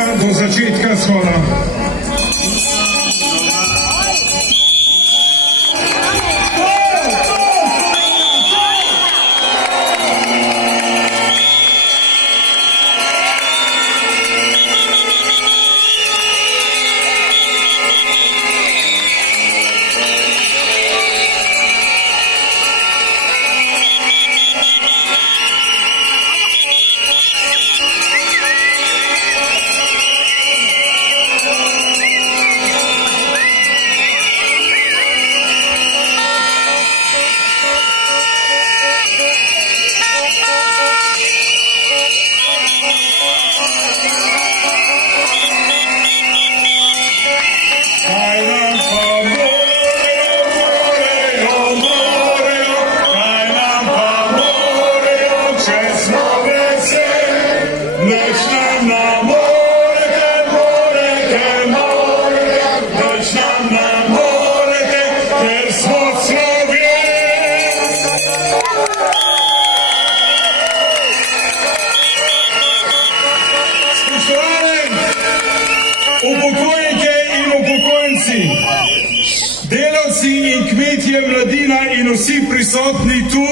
minuta do začetka shoda. Upokojenke in upokojenci, delavci in kmetje, mladina in vsi prisotni tu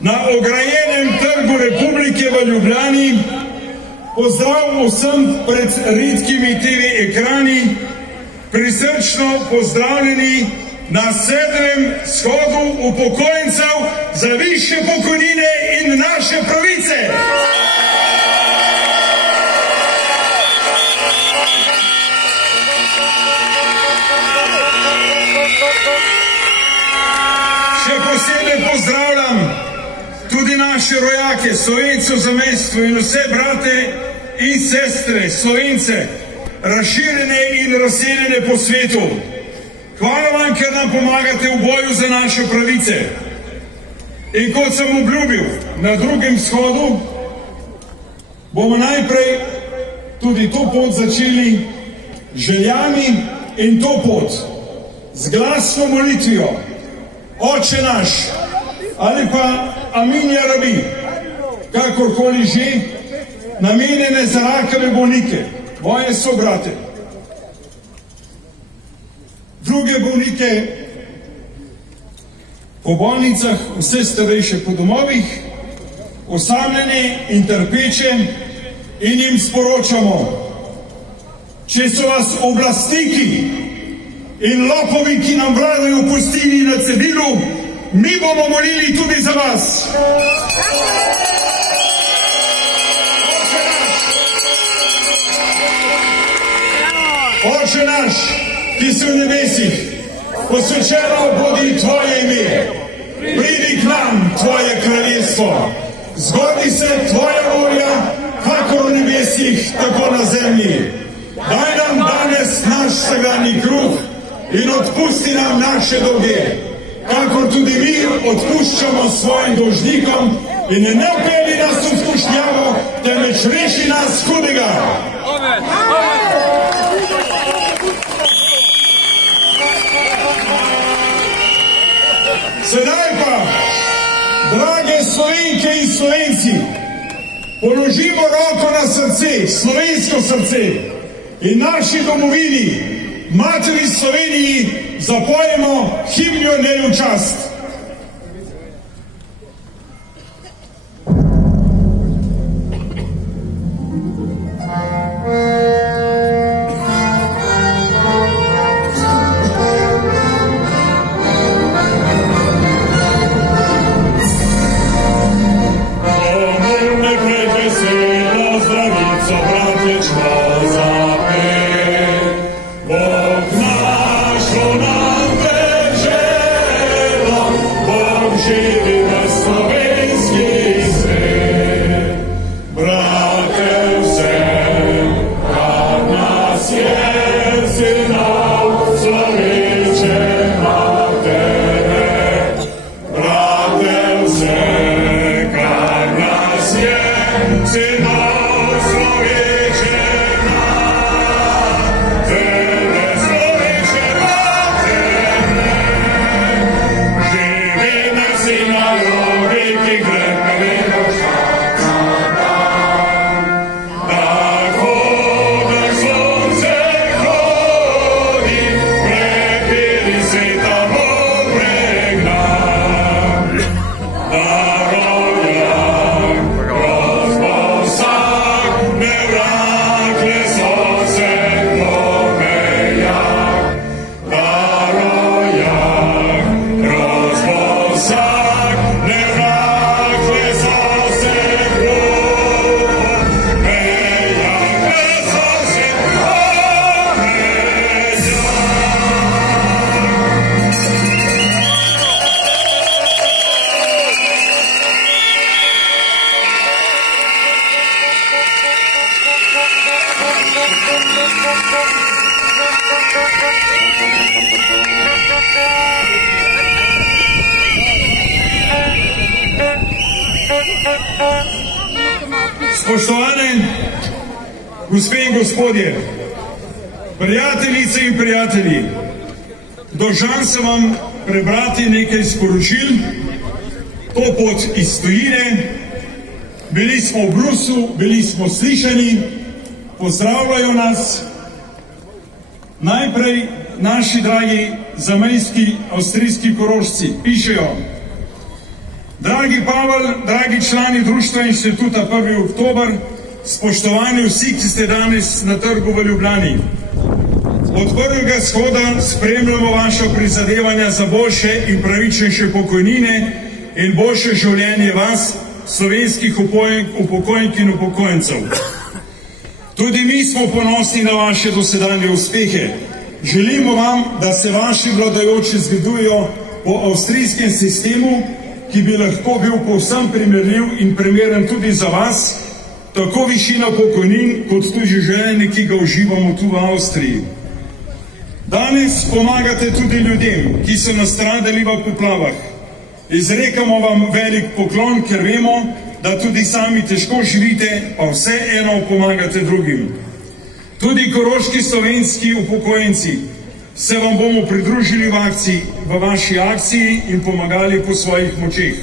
na ograjenem trgu Republike v Ljubljani, pozdrav vsem pred redkimi TV ekrani, prisrčno pozdravljeni na 7. shodu upokojencev za višje pokojnine in naše pravice. Še posebej pozdravljam tudi naše rojake, Slovence v zamejstvu in vse brate in sestre, Slovence, razširjene in razseljene po svetu. Hvala vam, ker nam pomagate v boju za naše pravice. In kot sem obljubil na 2. shodu, bomo najprej tudi to pot začeli željami in to pot z glasno molitvijo Oče naš ali pa Amin ja Rabi, kakorkoli že, namenjene za rakave bolnike, moje sobrate, druge bolnike po bolnicah, vse starejše po domovih, osamljene in trpeče, in jim sporočamo, če so vas oblastniki in lopovi, ki nam vladajo, pustili na cedilu, mi bomo molili tudi za vas. Oče naš, ki si v nebesih, posvečeno bodi tvoje ime, pridi k nam tvoje kraljestvo, zgodi se tvoja volja, kakor v nebesih, tako na zemlji. Daj nam danes naš vsakdanji kruh in odpusti nam naše dolge, kakor tudi mi odpuščamo svojim dolžnikom, in ne vpelji nas v skušnjavo, temveč reši nas hudega. Amen. Sedaj pa, drage Slovenke in Slovenci, položimo roko na srce, slovensko srce, in naši domovini, Materi Sloveniji, zapojemo himno njej v čast. Bog naš, on nam veže Spoštovane gospe in gospodje, prijateljice in prijatelji, dolžan sem vam prebrati nekaj sporočil, to pot iz tujine. Bili smo v Bruslu, bili smo slišani, pozdravljajo nas. Najprej naši dragi zamejski avstrijski Korošci pišejo: Dragi Pavel, dragi člani Društva Inštituta 1. oktober, spoštovani vsi, ki ste danes na trgu v Ljubljani. Od prvega shoda spremljamo vaša prizadevanja za boljše in pravičnejše pokojnine in boljše življenje vas, slovenskih upokojenk in upokojencev. Tudi mi smo ponosni na vaše dosedanje uspehe. Želimo vam, da se vaši vladajoči zgledujejo po avstrijskem sistemu, ki bi lahko bil povsem primerljiv in primeren tudi za vas, tako višina pokojnin kot tudi življenje, ki ga uživamo tu v Avstriji. Danes pomagate tudi ljudem, ki so nastradali v poplavah. Izrekamo vam velik poklon, ker vemo, da tudi sami težko živite, pa vseeno pomagate drugim. Tudi koroški slovenski upokojenci se vam bomo pridružili v vaši akciji in pomagali po svojih močeh.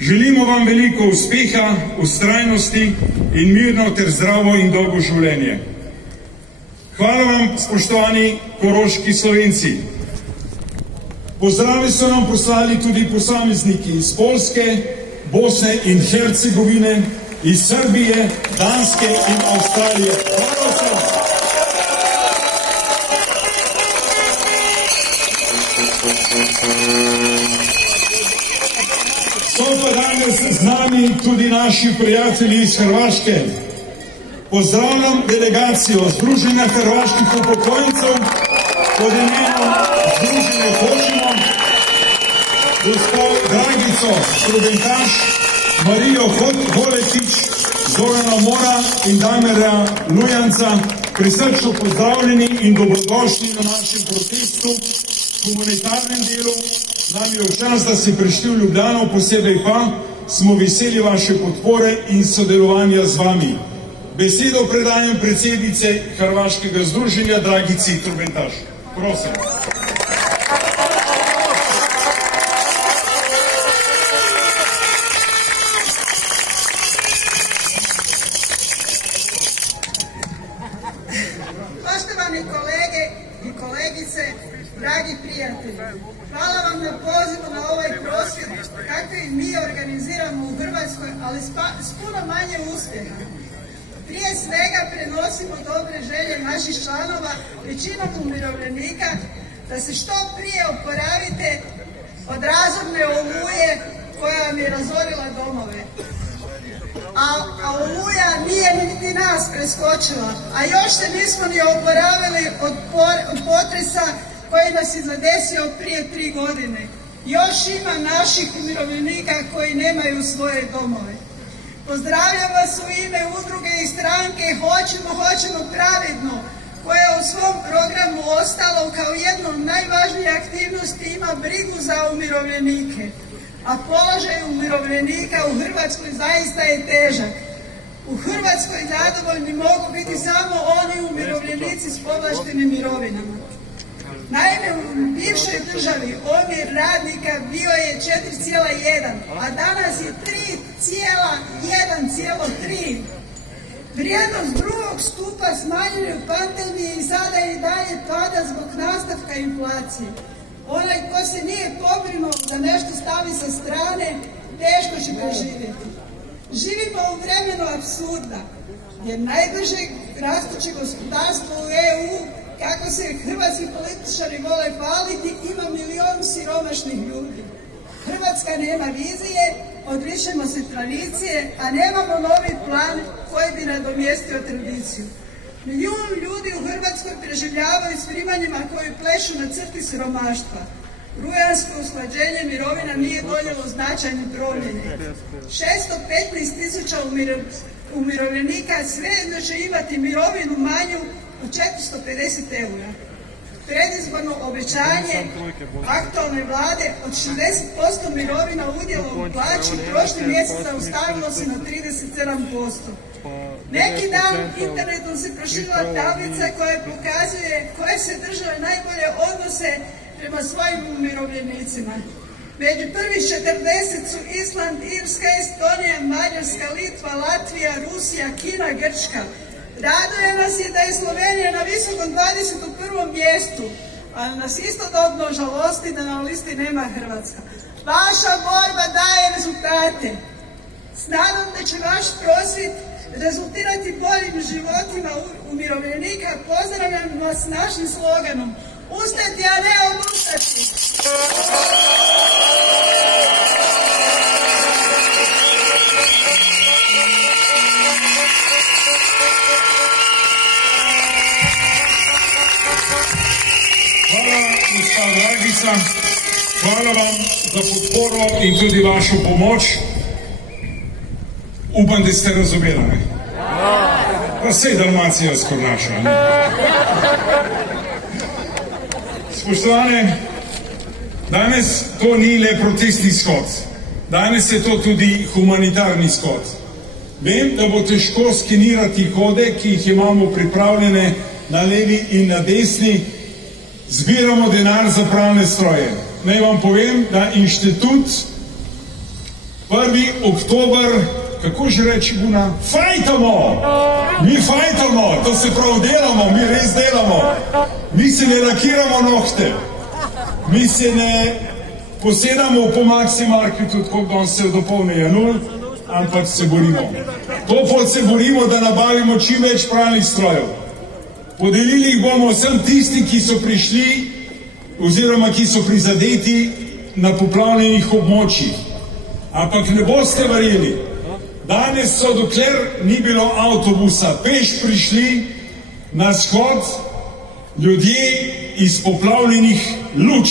Želimo vam veliko uspeha, vztrajnosti in mirno ter zdravo in dolgo življenje. Hvala vam, spoštovani koroški Slovenci. Pozdrave so nam poslali tudi posamezniki iz Poljske, Bosne in Hercegovine, iz Srbije, Danske in Avstralije. Hvala vsem. So pa danes z nami tudi naši prijatelji iz Hrvaške. Pozdravljam delegacijo Združenja hrvaških upokojencev pod imenom Združenje Hočemo, gospod Dragico Trubentaš, Marijo Holetič, Zorana Mora in Damira Lujanca. Prisrčno pozdravljeni in dobrodošli na našem protestu, humanitarnem delu. Nam je v čast, da ste prišli v Ljubljano, posebej pa smo veseli vaše podpore in sodelovanja z vami. Besedo predajam predsednice Hrvaškega združenja Dragici Trubentaš. Prosim. Poštovani kolege i kolegice, dragi prijatelji, hvala vam na pozivu na ovaj prosvjed kako i mi organiziramo u Hrvatskoj, ali s puno manje uspjeha. Prije svega prenosimo dobre želje naših članova, većinom umirovljenika, da se što prije oporavite od razorne oluje koja vam je razorila domove. A oluja nije niti nas preskočila, a još se nismo ni oporavili od potresa koji nas je zadesio prije 3 godine. Još ima naših umirovljenika koji nemaju svoje domove. Pozdravljam vas u ime udruge i stranke Hoćemo pravedno, koja u svom programu ostalo kao jedno od najvažnijih aktivnosti ima brigu za umirovljenike. A položaj umirovljenika u Hrvatskoj zaista je težak. U Hrvatskoj zadovoljni mogu biti samo oni umirovljenici s povlaštenim mirovinama. Naime, u bivšoj državi omjer radnika bio je 4,1, a danas je 3,1,3. Vrijednost drugog stupa smanjena u pandemiji i sada i dalje pada zbog nastavka inflacije. Onaj ko se nije pobrinuo da nešto stavi sa strane, teško će preživjeti. Živimo u vremenu apsurda, jer najbrže rastuće gospodarstvo u EU, kako se hrvatski političari vole hvaliti, ima milion siromašnih ljudi. Hrvatska nema vizije, odričemo se tradicije, a nemamo novi plan koji bi nadomjestio tradiciju. Milijun ljudi u Hrvatskoj preživljavaju s primanjima koji plešu na crti siromaštva. Rujansko usklađenje mirovina nije donijelo značajne promjene. 615.000 umirovljenika svejedno će imati mirovinu manju od 450 eura. Predizborno obećanje aktualne vlade od 60% mirovina udjela u plaći prošli mjesec zaustavilo se na 37%. Neki dan internetom se proširila tablica koja pokazuje koje se države najbolje odnose prema svojim umirovljenicima. Među prvih 40 su Island, Irska, Estonija, Mađarska, Litva, Latvija, Rusija, Kina, Grčka. Raduje nas i da je Slovenija na visokom 21. mjestu, ali nas istodobno žalosti da na listi nema Hrvatska. Vaša borba daje rezultate. S nadom da će vaš prosvjed rezultirati boljim životima umirovljenika, pozdravljam vas s našim sloganom Ustati, a ne odustati! Hvala, gospa Dragica, hvala vam za podporo in tudi vašo pomoč. Upam, da ste razumeli. Pa sej Dalmacija skornaša. Spoštovane, danes to ni le protestni shod. Danes je to tudi humanitarni shod. Vem, da bo težko skenirati kode, ki jih imamo pripravljene na levi in na desni. Zbiramo denar za pralne stroje. Naj vam povem, da inštitut 1. oktober, kako že reči Buna, fajtamo! Mi fajtamo, to se prav delamo, mi res delamo. Mi se ne lakiramo nohte. Mi se ne posedamo po maksimarki, tudi kot danes se dopolnejo 0, ampak se borimo. To pot se borimo, da nabavimo čim več pralnih strojev. Podelili jih bomo vsem tistim, ki so prišli oziroma ki so prizadeti na poplavljenih območjih. Ampak ne boste verjeli, danes so, dokler ni bilo avtobusa, peš prišli na shod ljudje iz poplavljenih Luč.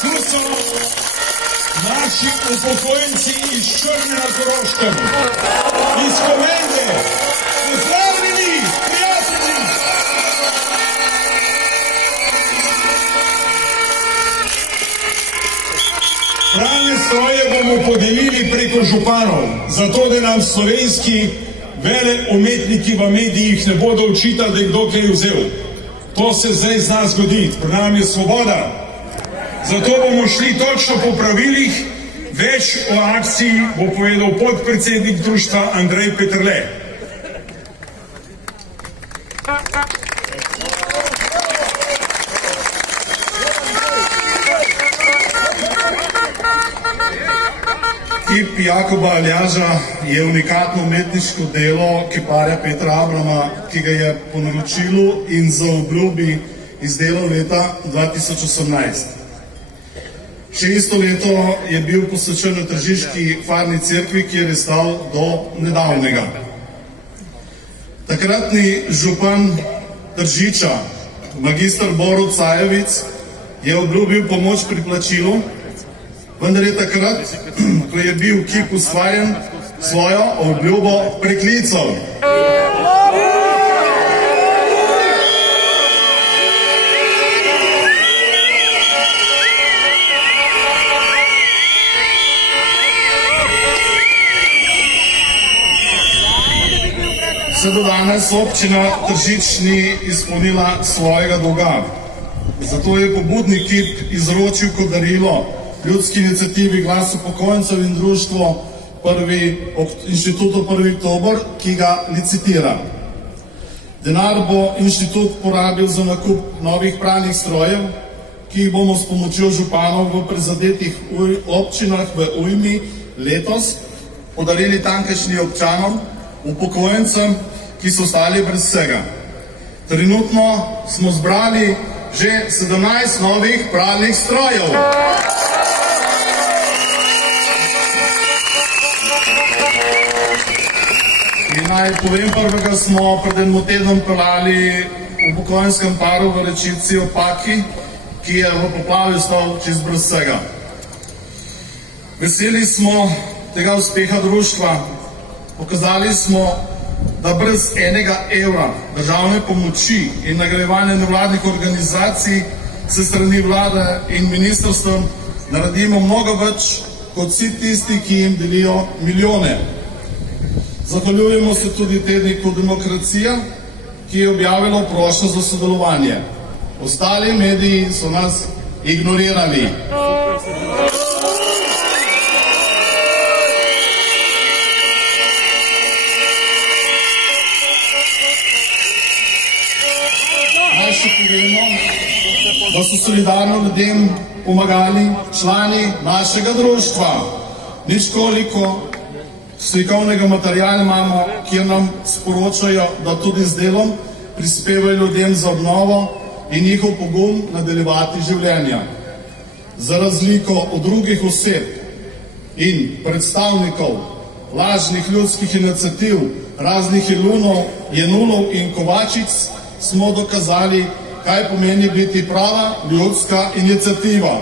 Tu so naši upokojenci iz Črne na Koroškem, iz Komende. Pozdravljeni, prijatelji! Pralne stroje bomo podelili preko županov, zato da nam slovenski veleumetniki v medijih ne bodo očitali, da je kdo kaj vzel. To se zdaj zna zgoditi, pri nam je svoboda. Zato bomo šli točno po pravilih, več o akciji bo povedal podpredsednik društva Andrej Peterle. Kip Jakoba Aljaža je unikatno umetniško delo kiparja Petra Abrama, ki ga je po naročilu in za obljubi izdelal leta 2018. Še isto leto je bil posvečen v Tržiški farni cerkvi, kjer je stal do nedavnega. Takratni župan Tržiča, magister Borut Sajevic, je obljubil pomoč pri plačilu, vendar je takrat, ko je bil kip ustvarjen, svojo obljubo preklical. Vse do danes občina Tržič ni izpolnila svojega dolga. Zato je pobudni kip izročil kot darilo ljudski inicijativi Glas upokojencev in društvo Inštitutu 1. oktober, ki ga licitira. Denar bo inštitut porabil za nakup novih pralnih strojev, ki jih bomo s pomočjo županov v prizadetih občinah v ujmi letos podarili tamkajšnjim občanom, upokojencem, ki so ostali brez vsega. Trenutno smo zbrali že 17 novih pralnih strojev. In naj povem, prvega smo pred enim tednom pelali v upokojenskem paru v Rečici ob Paki, ki je v poplavi ostal čist brez vsega. Veseli smo tega uspeha društva. Pokazali smo, da brez enega evra državne pomoči in nagrajevanja nevladnih organizacij se strani vlade in ministrstvom naredimo mnogo več kot vsi tisti, ki jim delijo milijone. Zahvaljujemo se tudi tedniku Demokracija, ki je objavilo prošnjo za sodelovanje. Ostali mediji so nas ignorirali. Naj še povemo, da so solidarno ljudem pomagali člani našega društva. Nič koliko slikovnega materiala imamo, kjer nam sporočajo, da tudi z delom prispevajo ljudem za obnovo in njihov pogum nadaljevati življenja. Za razliko od drugih oseb in predstavnikov lažnih ljudskih iniciativ, raznih Jenulov in Kovačic, smo dokazali, kaj pomeni biti prava ljudska iniciativa.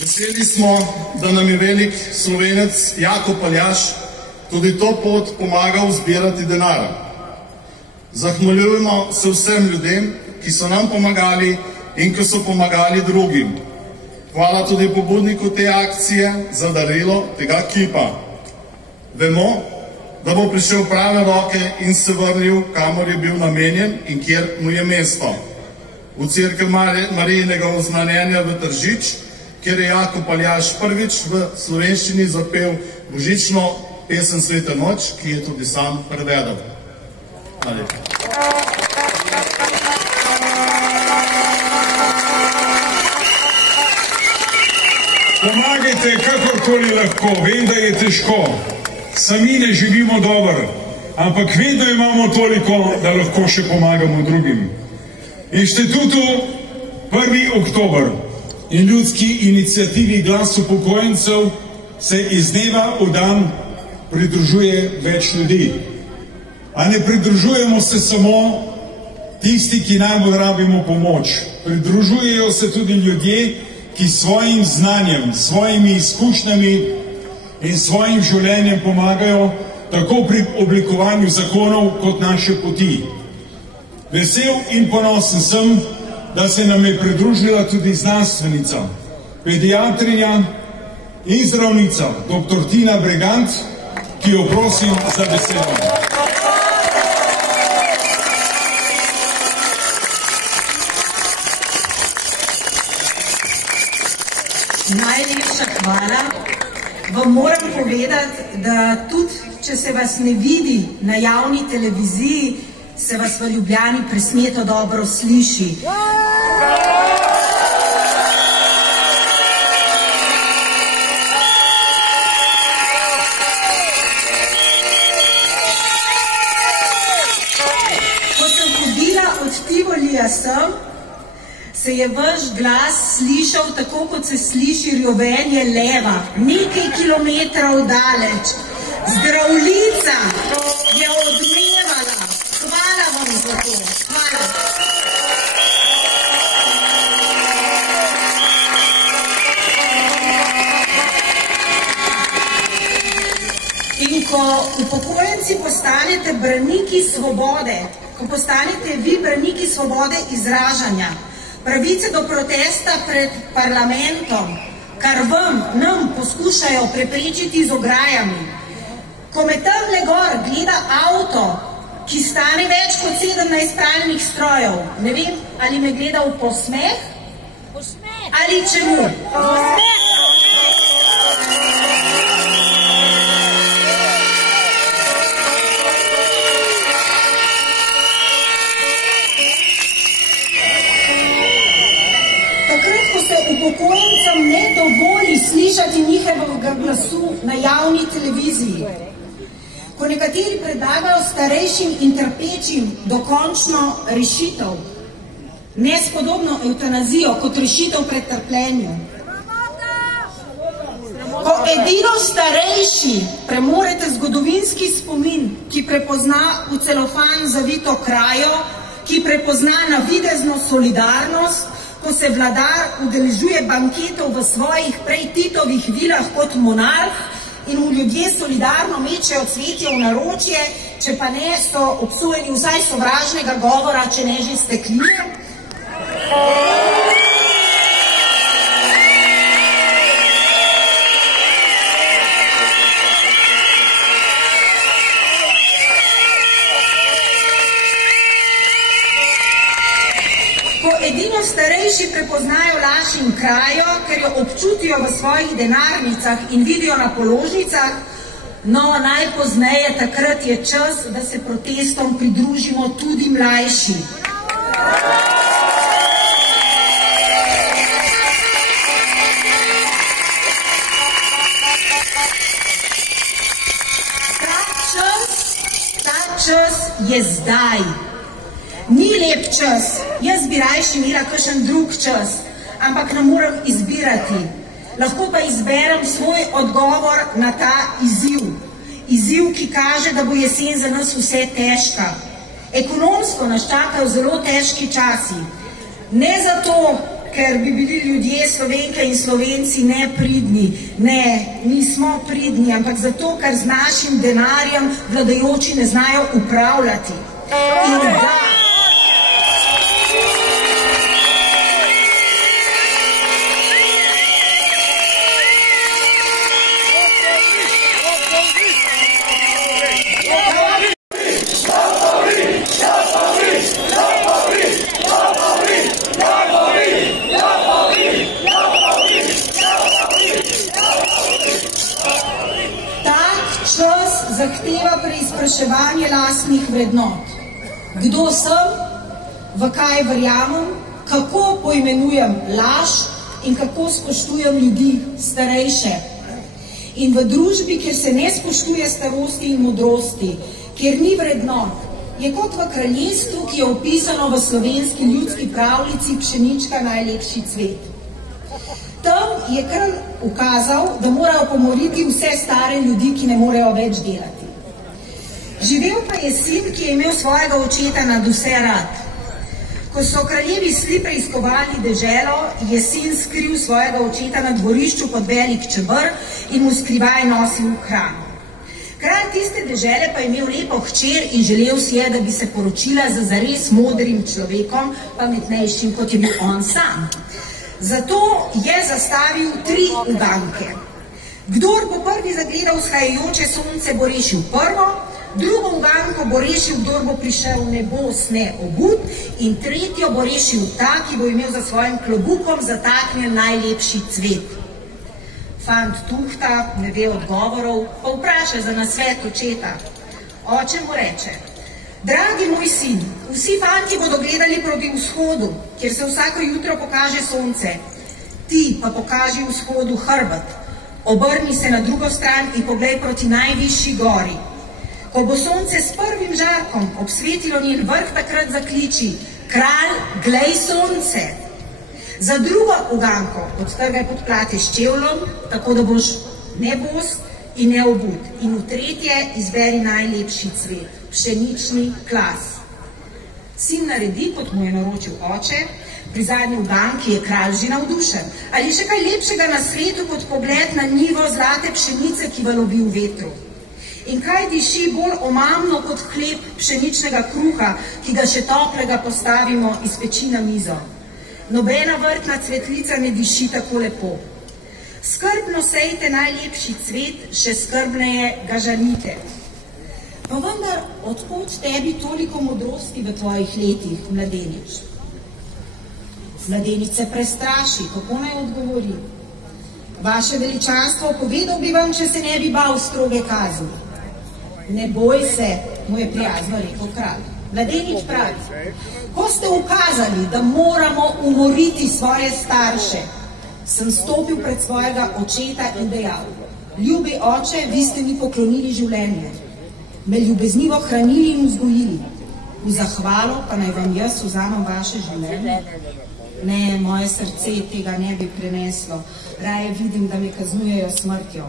Veseli smo, da nam je velik Slovenec Jakob Aljaž tudi to pot pomagal zbirati denar. Zahvaljujemo se vsem ljudem, ki so nam pomagali in ki so pomagali drugim. Hvala tudi pobudniku te akcije za darilo tega kipa. Vemo, da bo prišel v prave roke in se vrnil, kamor je bil namenjen in kjer mu je mesto. V cerkev Marijinega oznanjenja v Tržič, kjer je Jakob Aljaž prvič v slovenščini zapel božično pesem Sveta noč, ki je tudi sam prevedel. Najlepša. Pomagajte kakorkoli lahko, vem, da je težko. Sami ne živimo dobro, ampak vedno imamo toliko, da lahko še pomagamo drugim. Inštitutu 1. oktober in ljudski iniciativi Glas upokojencev se iz dneva v dan pridružuje več ljudi. A ne pridružujemo se samo tisti, ki najbolj rabimo pomoč. Pridružujejo se tudi ljudje, ki svojim znanjem, svojimi izkušnjami in svojim življenjem pomagajo tako pri oblikovanju zakonov kot naše poti. Vesel in ponosen sem, da se nam je pridružila tudi znanstvenica, pediatrinja in zdravnica, dr. Tina Bregant, ki jo prosim za besedo. Najlepša hvala. Vam moram povedati, da tudi, če se vas ne vidi na javni televiziji, se vas v Ljubljani presneto dobro sliši. Ko sem hodila od Tivolija sem, se je vaš glas slišal tako, kot se sliši rjovenje leva, nekaj kilometrov daleč. Zdravljica je odmevala. Hvala vam za to. Hvala. In ko upokojenci postanete braniki svobode, ko postanete vi braniki svobode izražanja, pravice do protesta pred parlamentom, kar nam poskušajo preprečiti z ograjami, ko me tamle gor gleda avto, ki stane več kot 17 pralnih strojev, ne vem, ali me gleda v posmeh? Ali čemu? Takrat, ko se upokojencem ne dovoli slišati njihovega glasu na javni televiziji, ko nekateri predlagajo starejšim in trpečim dokončno rešitev, nespodobno evtanazijo kot rešitev pred trpljenjem, ko edino starejši premorete zgodovinski spomin, ki prepozna v celofan zavito krajo, ki prepozna navidezno solidarnost, ko se vladar udeležuje banketov v svojih prej Titovih vilah kot monarh in mu ljudje solidarno mečejo cvetje v naročje, če pa ne, so obsojeni vsaj sovražnega govora, če ne že stekline. Edino starejši prepoznajo laž in krajo, ker jo občutijo v svojih denarnicah in vidijo na položnicah, no najpozneje takrat je čas, da se protestom pridružimo tudi mlajši. Ta čas je zdaj. Ni lep čas, jaz bi rajši imela kakšen drug čas, ampak ne moram izbirati. Lahko pa izberem svoj odgovor na ta izziv. Izziv, ki kaže, da bo jesen za nas vse težka. Ekonomsko nas čakajo zelo težki časi. Ne zato, ker bi bili ljudje, Slovenke in Slovenci, nepridni. Ne, nismo pridni, ampak zato, ker z našim denarjem vladajoči ne znajo upravljati. In da, zahteva preizpraševanje lastnih vrednot. Kdo sem, v kaj verjamem, kako poimenujem laž in kako spoštujem ljudi starejše. In v družbi, kjer se ne spoštuje starosti in modrosti, kjer ni vrednot, je kot v kraljestvu, ki je opisano v slovenski ljudski pravljici Pšenička najlepši cvet. Tam je kralj ukazal, da morajo pomoriti vse stare ljudi, ki ne morejo več delati. Živel pa je sin, ki je imel svojega očeta nad vse rad. Ko so kraljevi sli preiskovali deželo, je sin skril svojega očeta na dvorišču pod velik čeber in mu skrivaj nosil hrano. Kralj tiste dežele pa je imel lepo hčer in želel si je, da bi se poročila z zares modrim človekom, pametnejšim, kot je bil on sam. Zato je zastavil 3 uganke. Kdor bo prvi zagledal vzhajajoče sonce, bo rešil prvo, drugo uganko bo rešil, kdor bo prišel nebos neobut, in tretjo bo rešil ta, ki bo imel za svojim klobukom zataknjen najlepši cvet. Fant tuhta, ne ve odgovorov, pa vpraša za nasvet očeta. Oče mu reče: dragi moj sin, vsi fanti bodo gledali proti vzhodu, kjer se vsako jutro pokaže sonce. Ti pa pokaži vzhodu hrbet, obrni se na drugo stran in poglej proti najvišji gori. Ko bo sonce s prvim žarkom obsvetilo njen vrh, takrat zakliči: kralj, glej sonce! Za drugo uganko odtrgaj podplate s čevljem, tako da boš nebos in neobut. In v tretje izberi najlepši cvet, pšenični klas. Sin naredi, kot mu je naročil oče, pri zadnji uganki je kralj že navdušen. Ali še kaj lepšega na svetu kot pogled na njivo zlate pšenice, ki valovi v vetru? In kaj diši bolj omamno kot hleb pšeničnega kruha, ki ga še toplega postavimo iz peči na mizo? Nobena vrtna cvetlica ne diši tako lepo. Skrbno sejte najlepši cvet, še skrbneje ga žanite. Pa vendar, odkot tebi toliko modrosti v tvojih letih, mladenič? Mladenič se prestraši, kako naj odgovori? Vaše veličanstvo, povedal bi vam, če se ne bi bal stroge kazni. Ne boj se, mu je prijazno rekel kralj. Mladenič pravi: ko ste ukazali, da moramo umoriti svoje starše, sem stopil pred svojega očeta in dejal: ljubi oče, vi ste mi poklonili življenje, me ljubeznivo hranili in vzgojili. V zahvalo pa naj vam jaz vzamem vaše življenje? Ne, moje srce tega ne bi preneslo, raje vidim, da me kaznujejo smrtjo.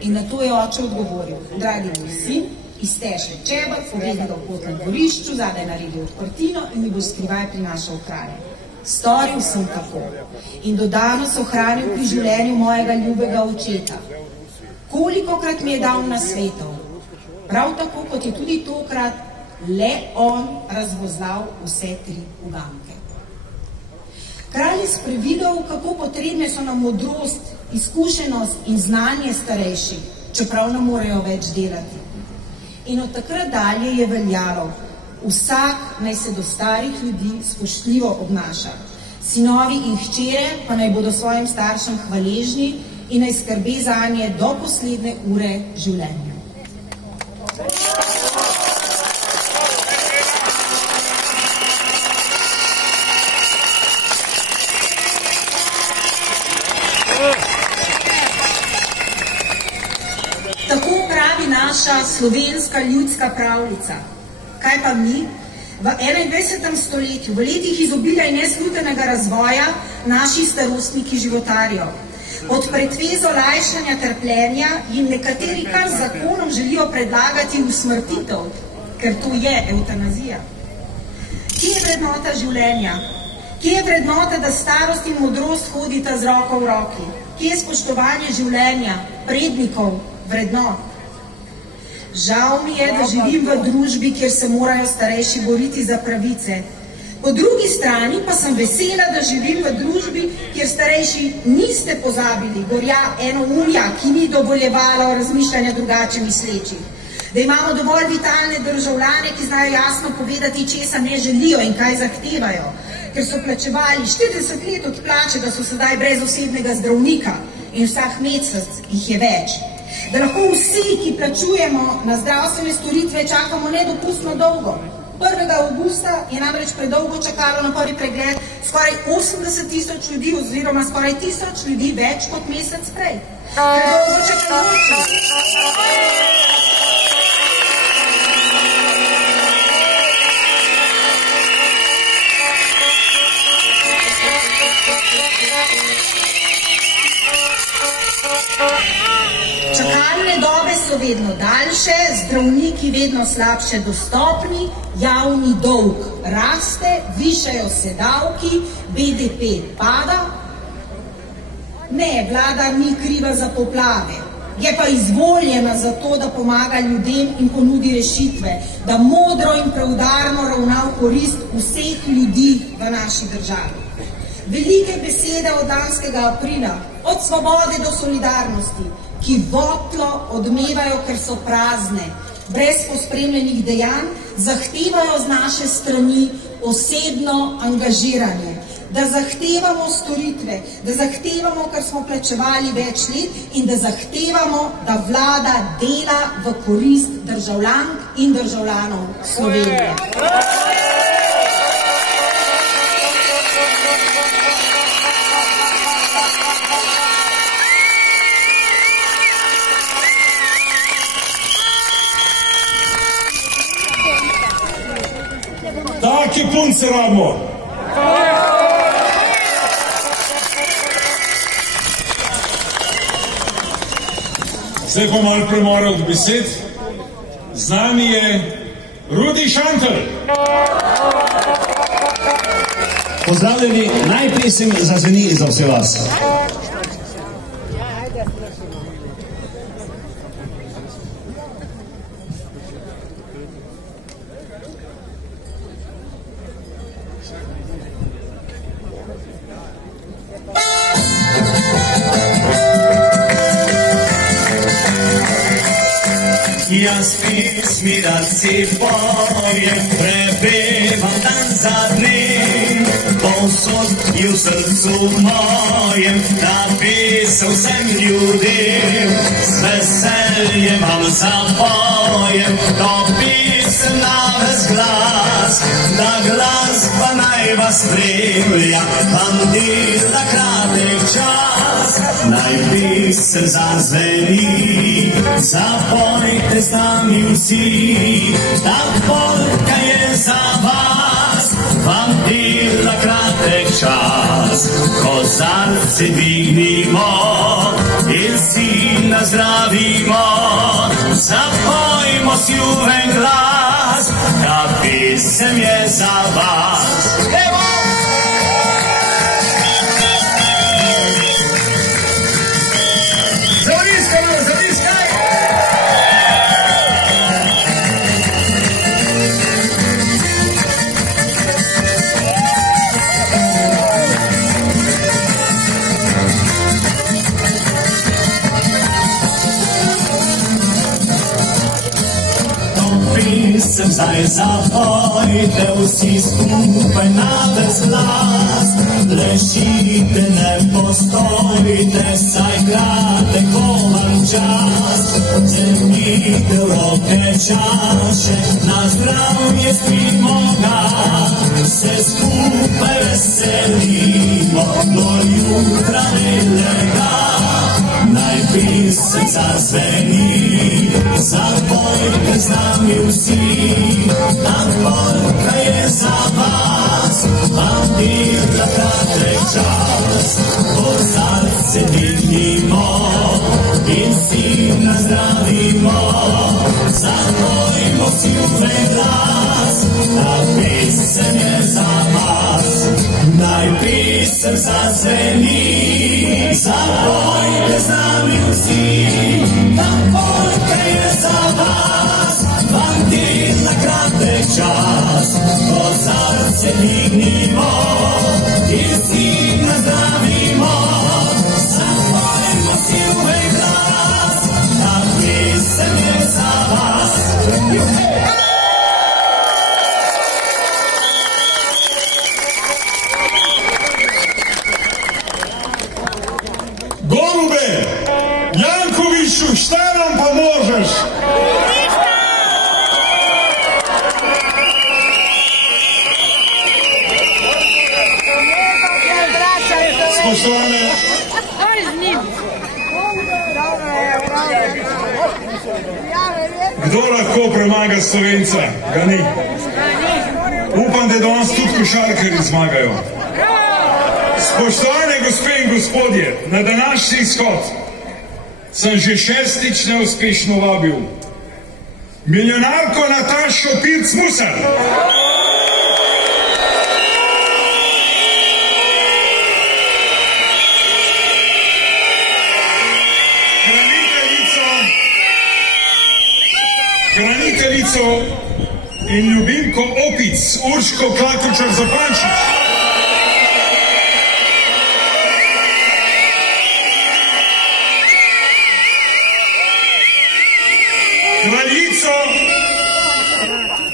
In na to je oče odgovoril: dragi moj sin, izteže čeber, povedi ga v pot na dvorišču, zadaj naredi odprtino in mi bo skrivaj prinašal hrane. Storil sem tako in do danes ohranil pri življenju mojega ljubega očeta. Kolikokrat mi je dal nasvetov, prav tako kot je tudi tokrat le on razvozlal vse 3 uganke. Kralj je sprevidel, kako potrebne so nam modrost, izkušenost in znanje starejših, čeprav ne morejo več delati. In od takrat dalje je veljalo, vsak naj se do starih ljudi spoštljivo obnaša. Sinovi in hčere pa naj bodo svojim staršem hvaležni in naj skrbe zanje do poslednje ure življenja. Tako pravi naša slovenska ljudska pravljica. Kaj pa mi? V 21. stoletju, v letih izobilja in neslutenega razvoja, naši starostniki životarijo. Pod pretvezo lajšanja trpljenja jim nekateri kar z zakonom želijo predlagati usmrtitev, ker to je evtanazija. Kje je vrednota življenja? Kje je vrednota, da starost in modrost hodita z roko v roki? Kje je spoštovanje življenja, prednikov, vrednot? Žal mi je, da živim v družbi, kjer se morajo starejši boriti za pravice. Po drugi strani pa sem vesela, da živim v družbi, kjer starejši niste pozabili gorja enoumja, ki ni dovoljevalo razmišljanja drugače mislečih. Da imamo dovolj vitalne državljane, ki znajo jasno povedati, česa ne želijo in kaj zahtevajo, ker so plačevali 40 let od plače, da so sedaj brez osebnega zdravnika in vsak mesec jih je več. Da lahko vsi, ki plačujemo na zdravstvene storitve, čakamo nedopustno dolgo. 1. avgusta je namreč predolgo čakalo na prvi pregled skoraj 80.000 ljudi oziroma skoraj 1000 ljudi več kot mesec prej. Predolgo čakajoči. Čakalne dobe so vedno daljše, zdravniki vedno slabše dostopni, javni dolg raste, višajo se davki, BDP pada. Ne, vlada ni kriva za poplave, je pa izvoljena za to, da pomaga ljudem in ponudi rešitve, da modro in preudarno ravna v korist vseh ljudi v naši državi. Velike besede od lanskega aprila, od svobode do solidarnosti, ki votlo odmevajo, ker so prazne, brez pospremljenih dejanj, zahtevajo z naše strani osebno angažiranje, da zahtevamo storitve, da zahtevamo, kar smo plačevali več let in da zahtevamo, da vlada dela v korist državljank in državljanov Slovenije. Taki punce rabimo. Zdaj pa malo premora od besed. Z nami je Rudi Šantel. Pozdravljeni, naj pesem zazveni za vse vas. Jaz pismi rad si pojem, prepevam dan za dnem, povsod je v srcu mojem, napisal sem ljudem, z veseljem vam zapojem, to pisem na ves glas, da glasba naj vas spremlja, vam dela kratek čas, naj pisem zazveni, zapojte z nami vsi, ta polka je za vas, vam dela kratek čas, kozarce dvignimo in si nazdravimo, zapojmo si ljuben glas, ta pisem je za vas. Zavriskamo, zavriskamo! pisem zdaj zapojte vsi skupaj na ves glas. Plešite, ne postojite, saj kratek bo vam čas. Vzemite v roke čaše, na zdravje spimo ga. Se skupaj veselimo do jutra nelega. Naj pisem zazveni, zapojte z nami vsi. Ta polka je za vas, vam dirla kratek čas. Kozarce dignimo in si nazdravimo, zapojmo si v glas, ta pisem je za vas. Naj pisem zazveni, zapojte z nami vsi. Ta polka je za vas, vam dirla kratek čas. Kozarce dignimo in si nazdravimo, zapojmo si v glas, ta pisem je za vas. Golube, Jankoviću, šta nam pomožeš? Spoštovane, kdo lahko premaga Slovenca? Ga ni. Upam, da danes tudi košarkarji zmagajo. Spoštovane gospe in gospodje, na današnji shod sem že šestič neuspešno vabil milijonarko Natašo Pirc-Musar. Hraniteljico in ljubimko opic Urško Klakočar-Zupančič. Kraljico,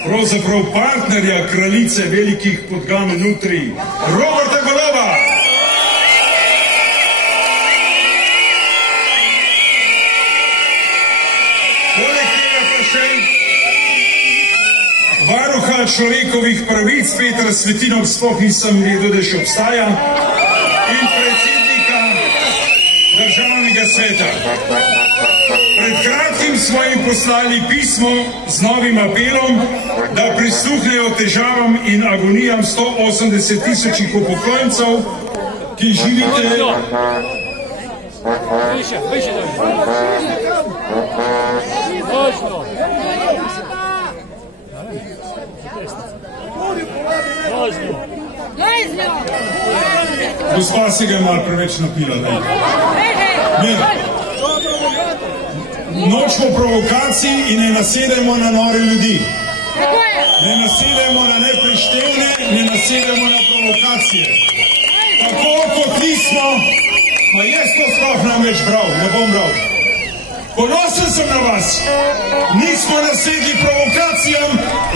pravzaprav partnerja kraljice velikih podgamen utri, Roberta Goloba. Poleg tega pa še varuha človekovih pravic Petra Svetinov, sploh nisem vedel, da še obstaja, in predsednika Državnega sveta. Pred kratkim smo jim poslali pismo z novim apelom, da prisluhnejo težavam in agonijam 180 tisočih upokojencev, ki živite Gospa se ga je malo preveč napila. Ne. Nočemo provokacij in ne nasedemo na nore ljudi. Ne nasedemo na neprištevne, ne nasedemo na provokacije. Tako kot nismo, pa jaz to sploh nam več bral, ne bom bral. Ponosen sem na vas. Nismo nasedli provokacijam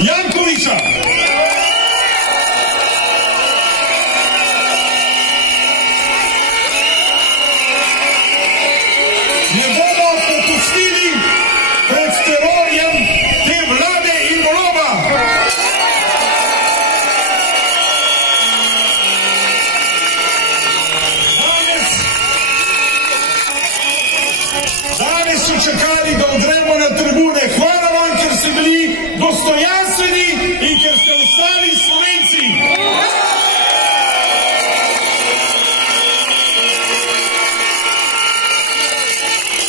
Jankovića. Ne bomo popustili pred terorjem te vlade in Goloba. Danes so čakali, da odremo na tribune. Hvala vam, ker ste bili dostojanstveni in ker ste ostali Slovenci.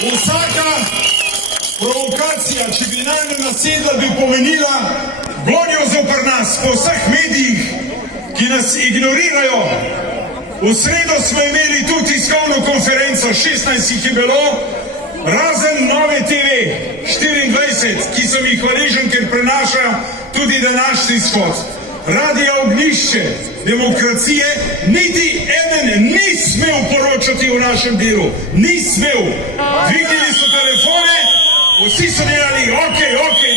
Vsaka provokacija, če bi najmanj nasedla, bi pomenila gonjo zoper nas po vseh medijih, ki nas ignorirajo. V sredo smo imeli tudi tiskovno konferenco, 16 jih je bilo, razen Nove TV 24, ki sem jih hvaležen, ker prenaša tudi današnji shod. Radio Ognjišče demokracije, niti eden ni smel poročati o našem delu. Ni smel. Dvignili so telefone Vsi so delali, ok,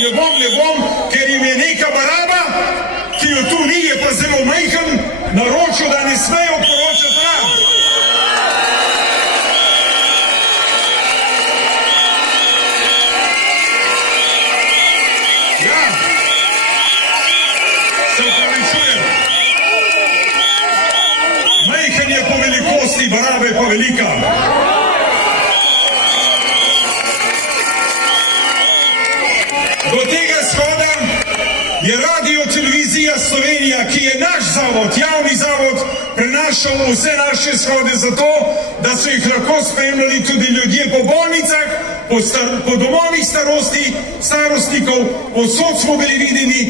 ne bom, ker jim je neka baraba, ki jo tu ni, je pa zelo majhen, naročil, da ne smejo poročati nam. Ja, se upravičujem. Majhen je po velikosti, baraba je pa velika. Do tega shoda je Radio Televizija Slovenija, ki je naš zavod, javni zavod, prenašal vse naše shode zato, da so jih lahko spremljali tudi ljudje po bolnicah, po domovih starostnikov, povsod smo bili videni.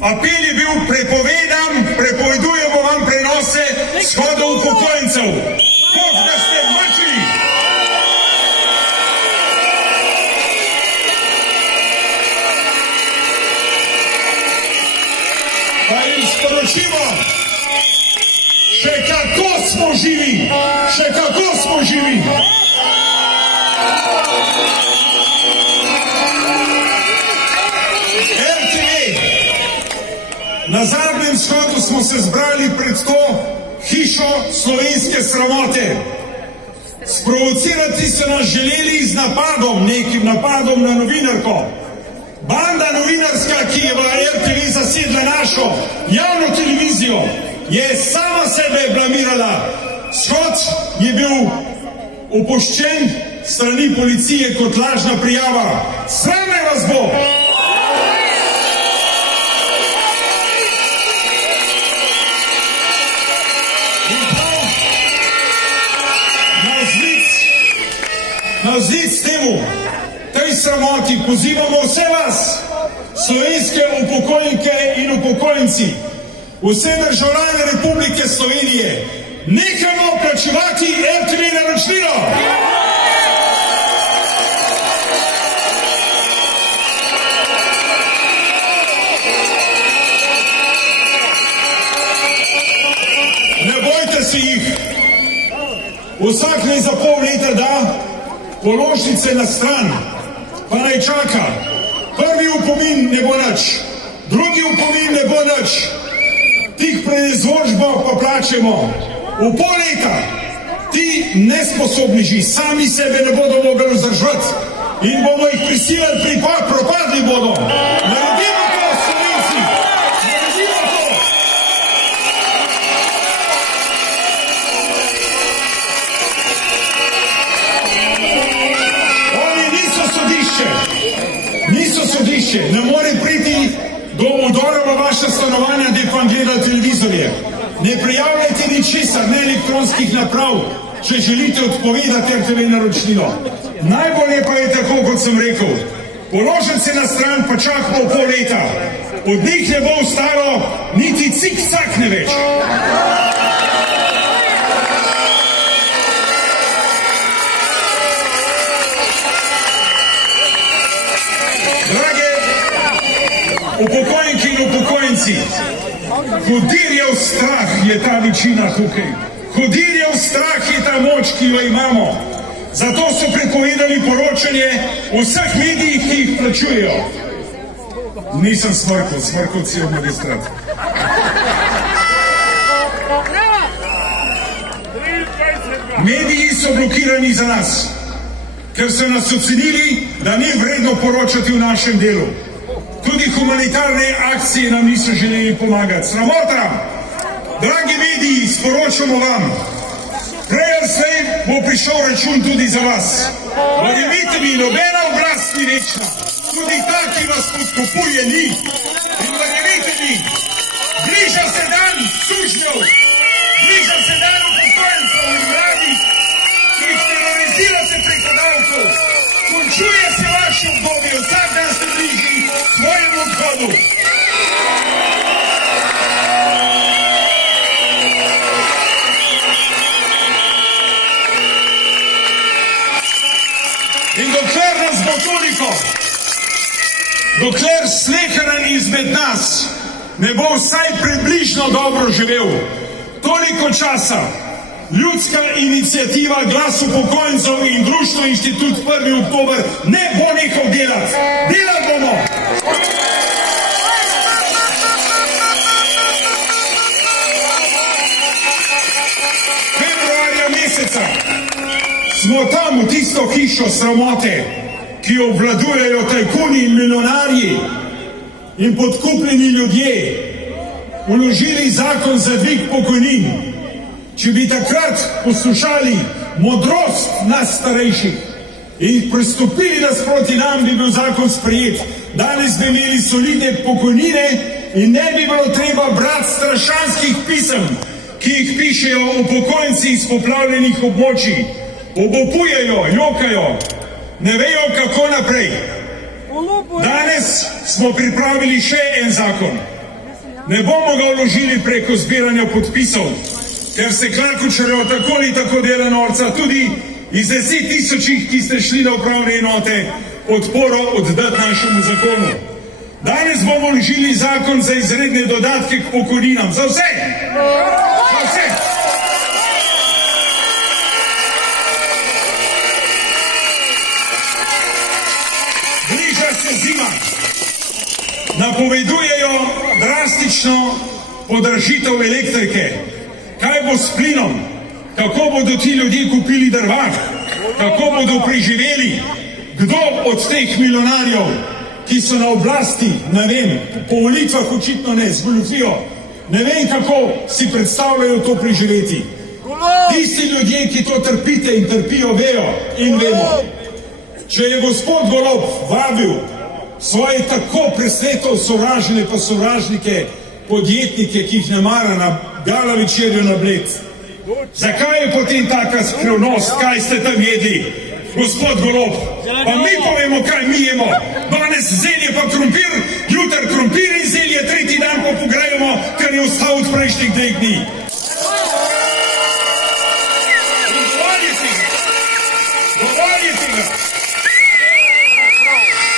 Apel je bil prepovedan, prepovedujemo vam prenose shodov upokojencev. Kot da ste mrtvi. Pa jim sporočimo, še kako smo živi, še kako smo živi. RTV. Na zadnjem shodu smo se zbrali pred to hišo slovenske sramote. Sprovocirati so nas želeli z napadom, nekim napadom na novinarko. Banda novinarska, ki je v RTV zasedla našo javno televizijo, je sama sebe blamirala. Shod je bil opuščen strani policije kot lažna prijava. Srame vas bo! Na vzlic temu, tej sramoti pozivamo vse vas, slovenske upokojenke in upokojenci, vse državljane Republike Slovenije, nehajmo plačevati RTV naročnino. Ne bojte se jih. Vsak naj za pol leta da položnice na stran, pa naj čaka. Prvi opomin ne bo nič, drugi opomin ne bo nič. Tik pred izložbo pa plačemo. V pol leta ti nesposobneži sami sebe ne bodo mogli vzdržati in bomo jih prisilili pripad, propadli bodo. Naredimo to, Slovenci! Naredimo to! Niso sodišče, ne more priti do vdora v vaše stanovanja, da vam gleda televizorje. Ne prijavljajte ničesar, ne elektronskih naprav, če želite odpovedati RTV naročnino. Najbolje pa je tako, kot sem rekel, položnice na stran, pa čakamo pol leta. Od njih ne bo ostalo niti cik-cak ne več. Drage upokojenki in upokojenci, hudirjev strah je ta večina tukaj. Hudirjev strah je ta moč, ki jo imamo. Zato so prepovedali poročanje v vseh medijih, ki jih plačujejo. Nisem smrkal, smrkovci je magistrat. Mediji so blokirani za nas, ker so nas ocenili, da ni vredno poročati v našem delu. Tudi humanitarne akcije nam niso želeli pomagati. Sramota! Dragi mediji, sporočamo vam, prej ali slej bo prišel račun tudi za vas. Verjemite mi, nobena oblast ni večna, tudi ta, ki vas podkupuje, ni. In verjemite mi, bliža se dan sužnjev, bliža se dan upokojencev in mladih, ki jih terorizirate preko davkov. Končuje se vaše obdobje, vsak dan ste bližji svojemu odhodu. In dokler nas bo toliko, dokler sleheren izmed nas ne bo vsaj približno dobro živel, toliko časa Ljudska inicijativa Glas upokojencev in društvo Inštitut 1. oktober ne bo nehal delati. Delati bomo! Februarja meseca smo tam v tisto hišo sramote, ki jo obvladujejo tajkuni in milijonarji in podkupljeni ljudje, vložili zakon za dvig pokojnin. Če bi takrat poslušali modrost nas starejših in pristopili nasproti nam, bi bil zakon sprejet. Danes bi imeli solidne pokojnine in ne bi bilo treba brati strašanskih pisem, ki jih pišejo upokojenci iz poplavljenih območij. Obupujejo, jokajo, ne vejo, kako naprej. Danes smo pripravili še en zakon. Ne bomo ga vložili preko zbiranja podpisov, ker se Klakočarjev tako ali tako dela norca, tudi iz 10 000, ki ste šli na upravne enote, podporo oddati našemu zakonu. Danes bomo vložili zakon za izredne dodatke k pokojninam. Za vse! Za vse! Bliža se zima. Napovedujejo drastično podražitev elektrike. Kaj bo s plinom? Kako bodo ti ljudje kupili drva? Kako bodo preživeli? Kdo od teh milijonarjev, ki so na oblasti, ne vem, po volitvah očitno ne, z goljufijo, ne vem, kako si predstavljajo to preživeti. Tisti ljudje, ki to trpite in trpijo, vejo in vemo. Če je gospod Golob vabil svoje tako presvetov sovražne pa sovražnike, podjetnike, ki jih ne mara na gala večerjo na Bled. Zakaj je potem taka skrivnost, kaj ste tam jedli, gospod Golob? Pa mi povemo, kaj mi jemo. Danes zelje pa krompir, jutr krompir in zelje, tretji dan pa pograjamo, kar je ostal od prejšnjih 2 dni.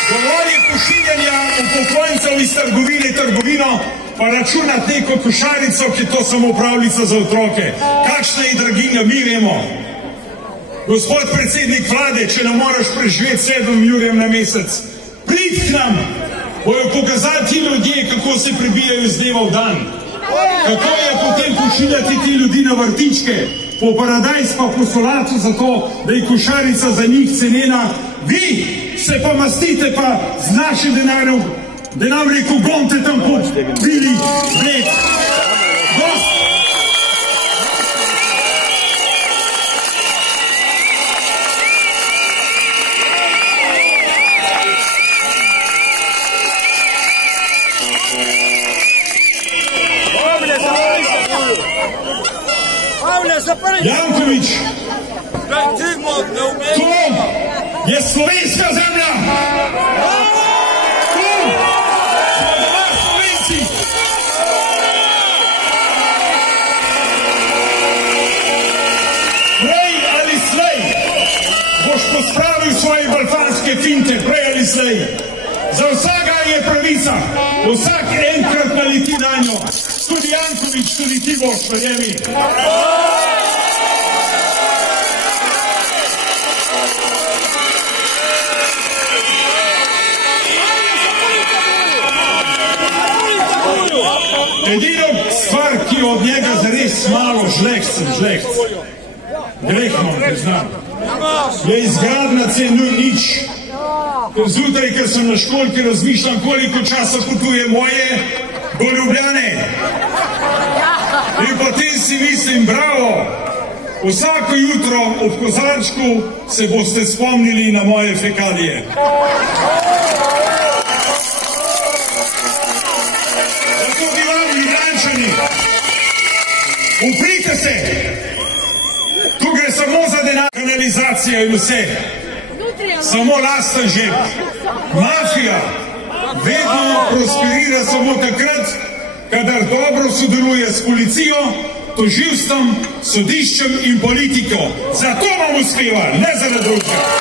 Dovolj je pošiljanja upokojencev iz trgovine trgovino, pa računati neko košarico, ki je to samo pravljica za otroke. Kakšna je draginja, mi vemo. Gospod predsednik vlade, če ne moraš preživeti 7 jurjem na mesec, prid k nam, bojo pokazali ti ljudje, kako se prebijajo iz dneva v dan. Kako je potem pošiljati ti ljudi na vrtičke, po paradajz pa po solato, zato da je košarica za njih cenena. Vi se pa mastite pa z našim denarjem, da nam rekel, gonte tam po bili Bled. Janković, to je slovenska zemlja. Tu smo doma Slovenci. Prej ali slej boš pospravil svoje balkanske finte, prej ali slej. Za vsega je pravica, vsak enkrat naleti na njo. Tudi Janković, tudi ti boš, verjemi. Edino stvar, ki od njega zares malo žleht, greh imam, priznam, je izgradna C0. Ker zjutraj, ker sem na školki, razmišljam, koliko časa potuje moje do Ljubljane. In potem si mislim, bravo, vsako jutro ob kozarčku se boste spomnili na moje fekalije. Zato bi vam, Ljubljančani, uprite se, tu gre samo za denar, kanalizacija in vse. Samo lasten žep. Mafija vedno prosperira samo takrat, kadar dobro sodeluje s policijo, tožilstvom, sodiščem in politiko. Zato vam uspeva, ne zaradi drugega.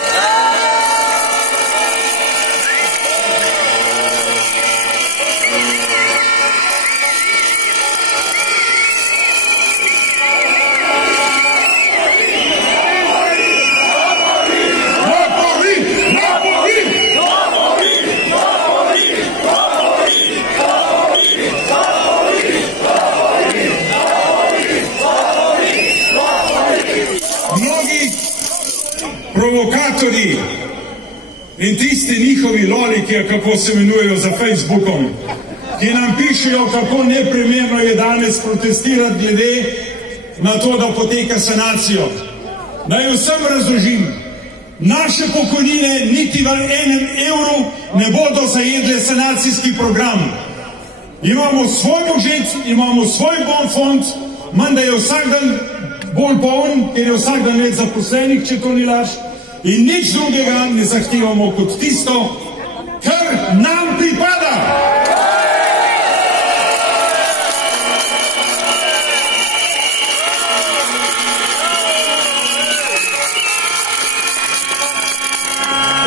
provokatorji in tisti njihovi loliki, kako se imenujejo za Facebookom, ki nam pišejo, kako neprimerno je danes protestirati glede na to, da poteka sanacijo. Naj vsem razložim, naše pokojnine niti v enem evru ne bodo zajedle sanacijski program. Imamo svoj budžet, imamo svoj bon fond, menda je vsak dan bolj poln, ker je vsak dan več zaposlenih, če to ni laž, in nič drugega ne zahtevamo kot tisto, kar nam pripada.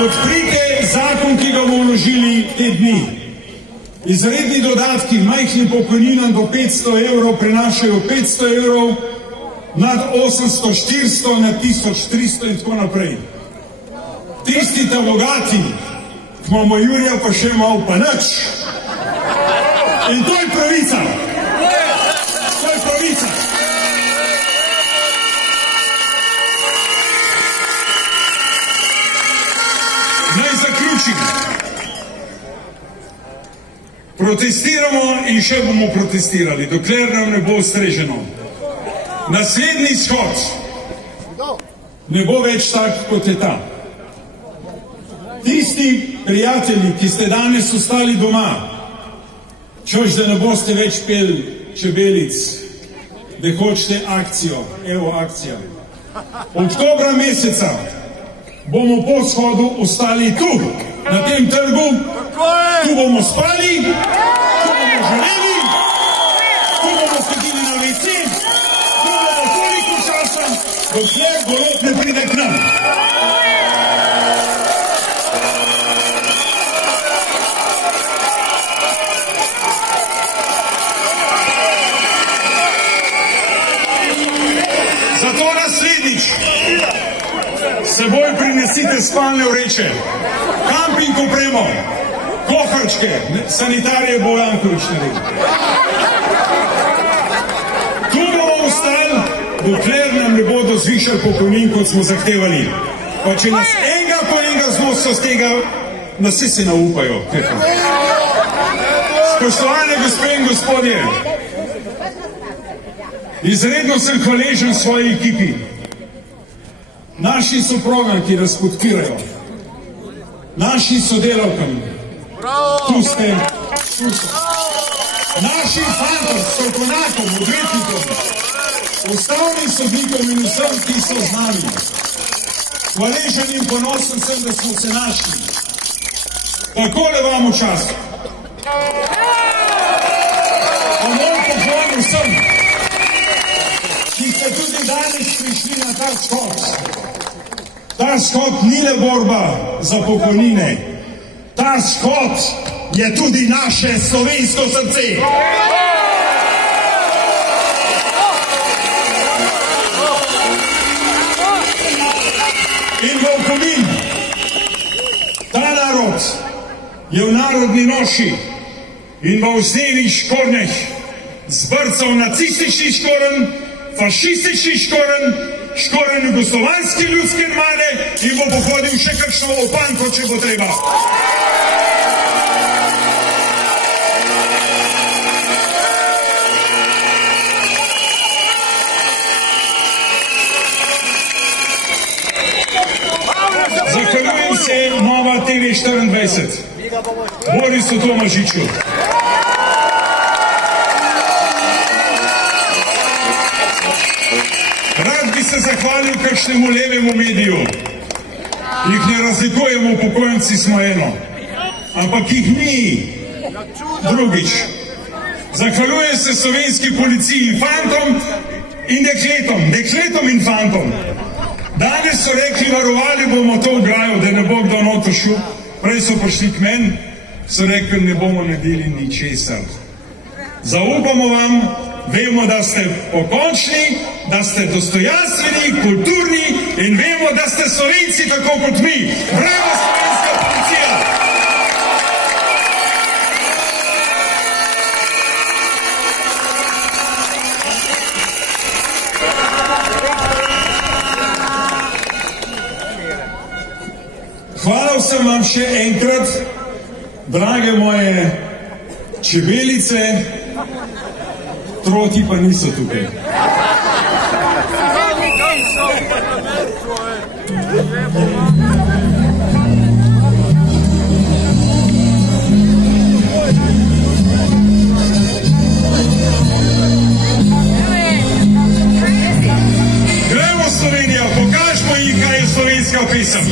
Podprite zakon, ki ga bomo vložili te dni. Izredni dodatki majhnim pokojninam do 500 evrov prinašajo 500 evrov, nad 800, 400, nad 1300 in tako naprej. Tisti ta bogati, ki imamo Jurija pa še malo pa nič. In to je pravica. To je pravica. Naj zaključim. Protestiramo in še bomo protestirali, dokler nam ne bo ustreženo. Naslednji shod ne bo več tak, kot je ta. Tisti prijatelji, ki ste danes ostali doma, češ, da ne boste več peli čebelic, da hočete akcijo, evo akcija. Oktobra meseca bomo po shodu ostali tu, na tem trgu, tu bomo spali, tu bomo želeli, tu bomo hodili na WC, tu bomo toliko časa, dokler Golob ne pride k nam. Zato naslednjič seboj prinesite spalne vreče, kamping opremo, kohrčke, sanitarije bo Janković naredil. Tu bomo ostali, dokler nam ne bodo zvišali pokojnin, kot smo zahtevali. Pa če nas enega po enega znoso z tega, nas vsi se naupajo. Spoštovane gospe in gospodje, izredno sem hvaležen svoji ekipi, naši soprogam, ki nas podpirajo, naši sodelavkam, tu ste, našim fantom, strokovnjakom, odvetnikom, ustavnim sodnikom in vsem, ki so z nami. Hvaležen in ponosen sem, da smo se našli. Takole vam v čas. Pa moj poklon vsem, ki ste tudi danes prišli na ta shod. Ta shod ni le borba za pokojnine. Ta shod je tudi naše slovensko srce. In v opomin, ta narod je v narodni noši in v usnjenih škornjah zbrcal nacistični škoren, fašistični škoren, škoren jugoslovanske ljudske armade in bo pohodil še kakšno opanko, če bo treba. Zahvaljujem se Nova TV24, Borisu Tomažiču. Rad bi se zahvalil kakšnemu levemu mediju. Jih ne razlikujemo, upokojenci smo eno. Ampak jih ni. Drugič. Zahvaljujem se slovenski policiji, fantom in dekletom. Dekletom in fantom. Danes so rekli, varovali bomo to ograjo, da ne bo kdo noto šel. Prej so prišli k meni, so rekli, ne bomo naredili ničesar. Zaupamo vam, vemo, da ste pokončni, da ste dostojanstveni, kulturni in vemo, da ste Slovenci tako kot mi. Bravo, slovenska policija! Hvala vsem vam še enkrat, drage moje čebelice, troti pa niso tukaj. Gremo Slovenija, pokažmo jih, kaj je slovenska pesem.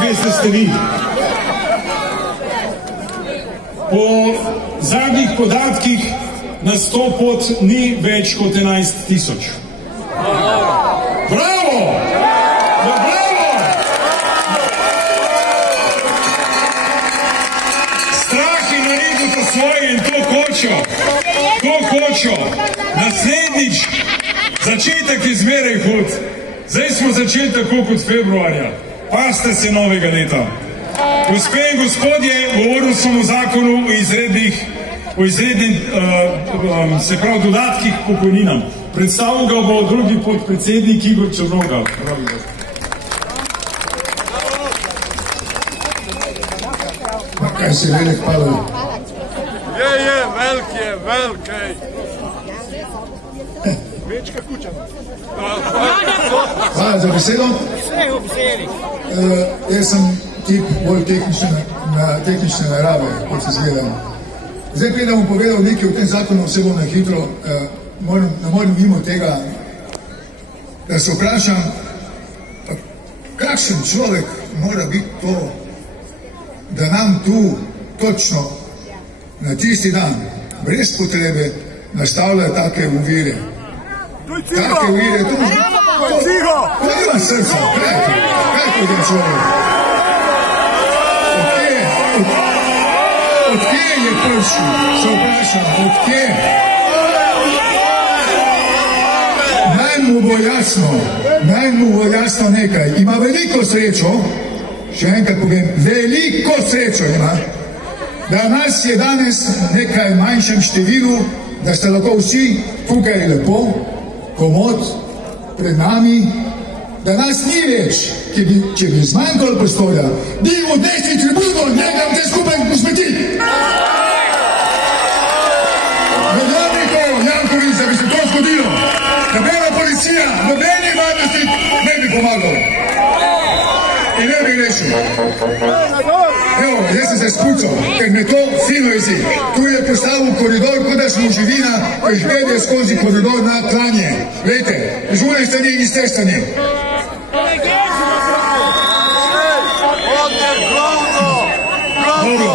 Zveste ste vi. Po zadnjih podatkih nas to pot ni več kot 11.000. Bravo! Ja, bravo! Strah je naredil po svoje in to hočo. Naslednjič začetek je zmeraj hud. Zdaj smo začeli tako kot februarja. Pazite se novega leta. Gospe in gospodje, govoril sem o zakonu o izrednih, se pravi, dodatkih k pokojninam. Predstavil ga bo drugi podpredsednik Igor Črnoga. Kaj si velik, Pavel? Je, velik. Večka kuča. Hvala za besedo. Jaz sem tip bolj tehnične narave, kot se zgledam. Zdaj, preden bom povedal nekaj o tem zakonu, vse bom na hitro, ne morem mimo tega, da se vprašam, kakšen človek mora biti to, da nam tu točno na tisti dan, brez potrebe, nastavlja take uvire. Take uvire, to ima srca, kaj to je človek? Od kje je prišel, se vprašam, od kje? Naj mu bo jasno nekaj. Ima veliko srečo, še enkrat povem, veliko srečo ima, da nas je danes nekaj manjšem številu, da ste lahko vsi tukaj lepo, komod, pred nami, da nas ni več, če bi zmanjkalo prostora, bi v desni tribuno nekam te skupaj posvetili. Veljavnikov, Janković, da bi se to zgodilo, nobena policija, nobeni varnosti ne bi pomagal. In ne bi rešil. Evo, jaz sem se spucal, ker me to fino jezi. Tu je postavil koridor, kot da smo živina, ko jih glede skozi koridor na Klanje. Glejte, z une strani in iz te strani. Dobro.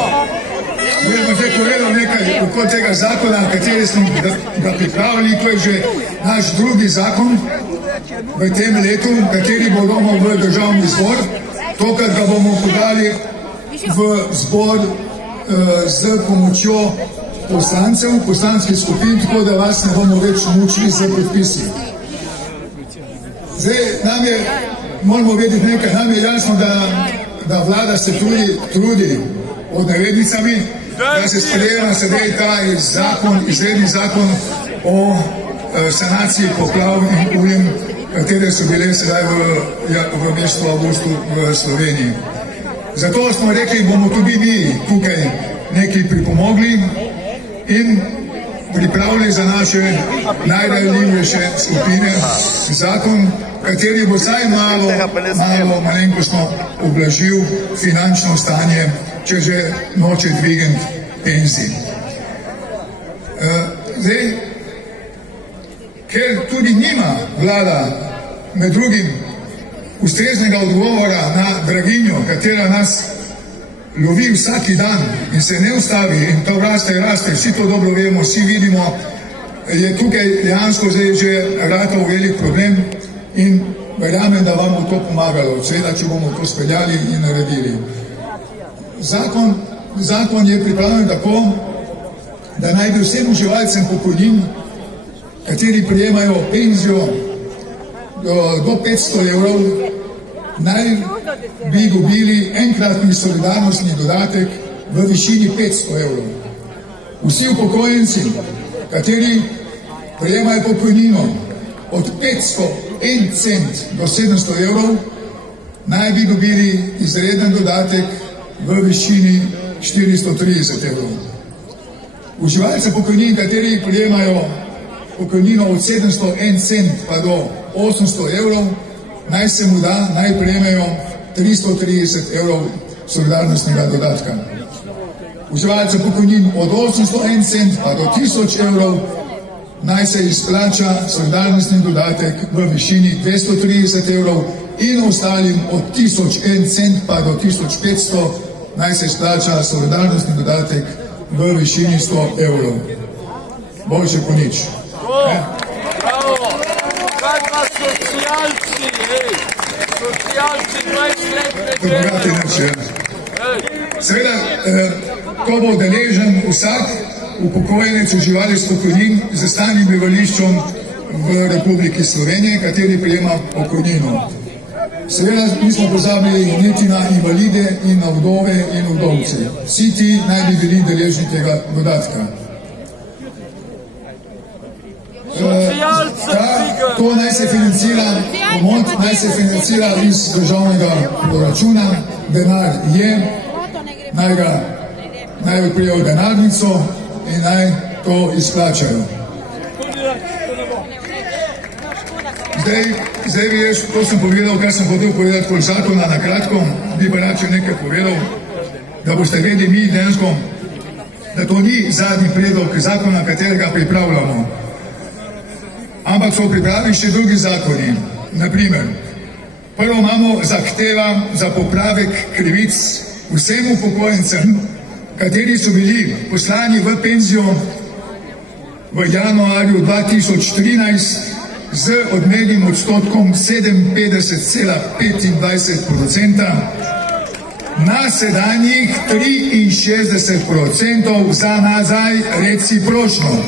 Jaz bom že povedal nekaj okoli tega zakona, kateri smo ga pripravili. To je že naš drugi zakon v tem letu, kateri bo romal v državni zbor. Tokrat ga bomo podali v zbor z pomočjo poslancev, poslanskih skupin, tako da vas ne bomo več mučili z podpisi. Zdaj, moramo vedeti nekaj, nam je jasno, da vlada se trudi od navednicami, da se sprejema sedaj ta zakon, izredni zakon o sanaciji poplav in ujm, katere so bile sedaj v mestu Avgustu v Sloveniji. Zato smo rekli, bomo tudi mi tukaj nekaj pripomogli in pripravili za naše najranljivejše skupine zakon, kateri bo vsaj malenkostno ublažil finančno stanje, če že noče dvigant penzij. Zdaj, ker tudi nima vlada med drugim ustreznega odgovora na draginjo, katera nas lovi vsaki dan in se ne ustavi in to raste, vsi to dobro vemo, vsi vidimo, je tukaj dejansko zdaj že ratal velik problem in verjamem, da vam bo to pomagalo, seveda, če bomo to speljali in naredili. Zakon je pripravljen tako, da naj bi vsem uživalcem pokojnin, kateri prijemajo penzijo do 500 evrov, naj bi dobili enkratni solidarnostni dodatek v višini 500 evrov. Vsi upokojenci, kateri prejemajo pokojnino od 501 cent do 700 evrov, naj bi dobili izreden dodatek v višini 430 evrov. Uživalce pokojnin, kateri prejemajo pokojnino od 701 cent pa do 800 evrov, naj se mu da, naj prejmejo 330 evrov solidarnostnega dodatka. Uživalce pokojnin od 801 cent pa do 1000 evrov, naj se izplača solidarnostni dodatek v višini 230 evrov in ostalim od 1001 cent pa do 1500, naj se izplača solidarnostni dodatek v višini 100 evrov. Boljše po nič. Bravo! Kaj pa socialci, socialci 20 let Seveda, ko bo deležen vsak upokojenec uživalec pokojnin z stalnim bivališčem v Republiki Slovenije, kateri prejema pokojnino. Seveda nismo pozabili niti na invalide in na vdove in vdovce. Vsi ti naj bi bili deležni tega dodatka. To naj se financira, pomoč naj se financira iz državnega proračuna, denar je, naj ga naj odprejo denarnico in naj to izplačajo. Zdaj bi jaz, to sem povedal, kar sem hotel povedati kot zakona na kratko, bi pa rad še nekaj povedal, da boste vedeli mi densko, da to ni zadnji predlog zakona, katerega pripravljamo. Ampak so pripravili še drugi zakoni. Naprimer, prvo imamo zahteva za popravek krivic vsem upokojencem, kateri so bili poslani v penzijo v januarju 2013 z odmernim odstotkom 57,25% na sedanjih 63% za nazaj recipročno.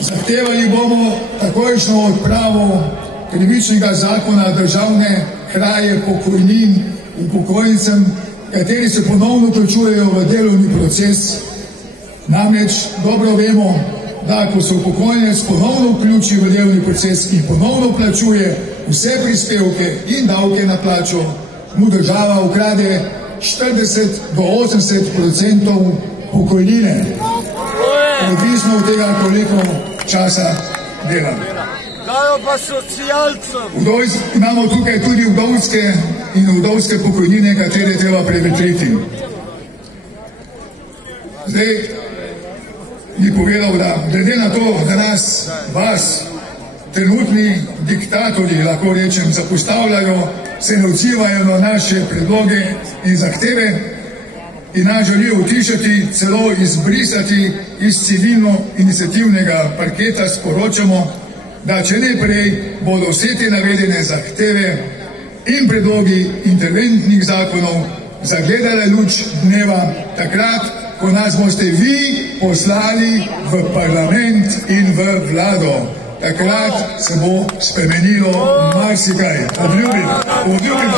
Zahtevali bomo takojšnjo odpravo krivičnega zakona državne kraje pokojnin upokojencem, kateri se ponovno vključujejo v delovni proces. Namreč dobro vemo, da ko se upokojenec ponovno vključi v delovni proces in ponovno plačuje vse prispevke in davke na plačo, mu država ukrade 40 do 80% pokojnine. Odvisno od tega, koliko časa dela. Dajo pa socialcem. Imamo tukaj tudi vdovske in vdovske pokojnine, katere treba prevetriti. Zdaj bi povedal, da glede na to, da vas trenutni diktatorji, lahko rečem, zapostavljajo, se ne odzivajo na naše predloge in zahteve in nas želijo utišati, celo izbrisati iz civilno-iniciativnega parketa, sporočamo, da če ne prej bodo vse te navedene zahteve in predlogi interventnih zakonov zagledale luč dneva takrat, ko nas boste vi poslali v parlament in v vlado. Takrat se bo spremenilo marsikaj. Obljubim.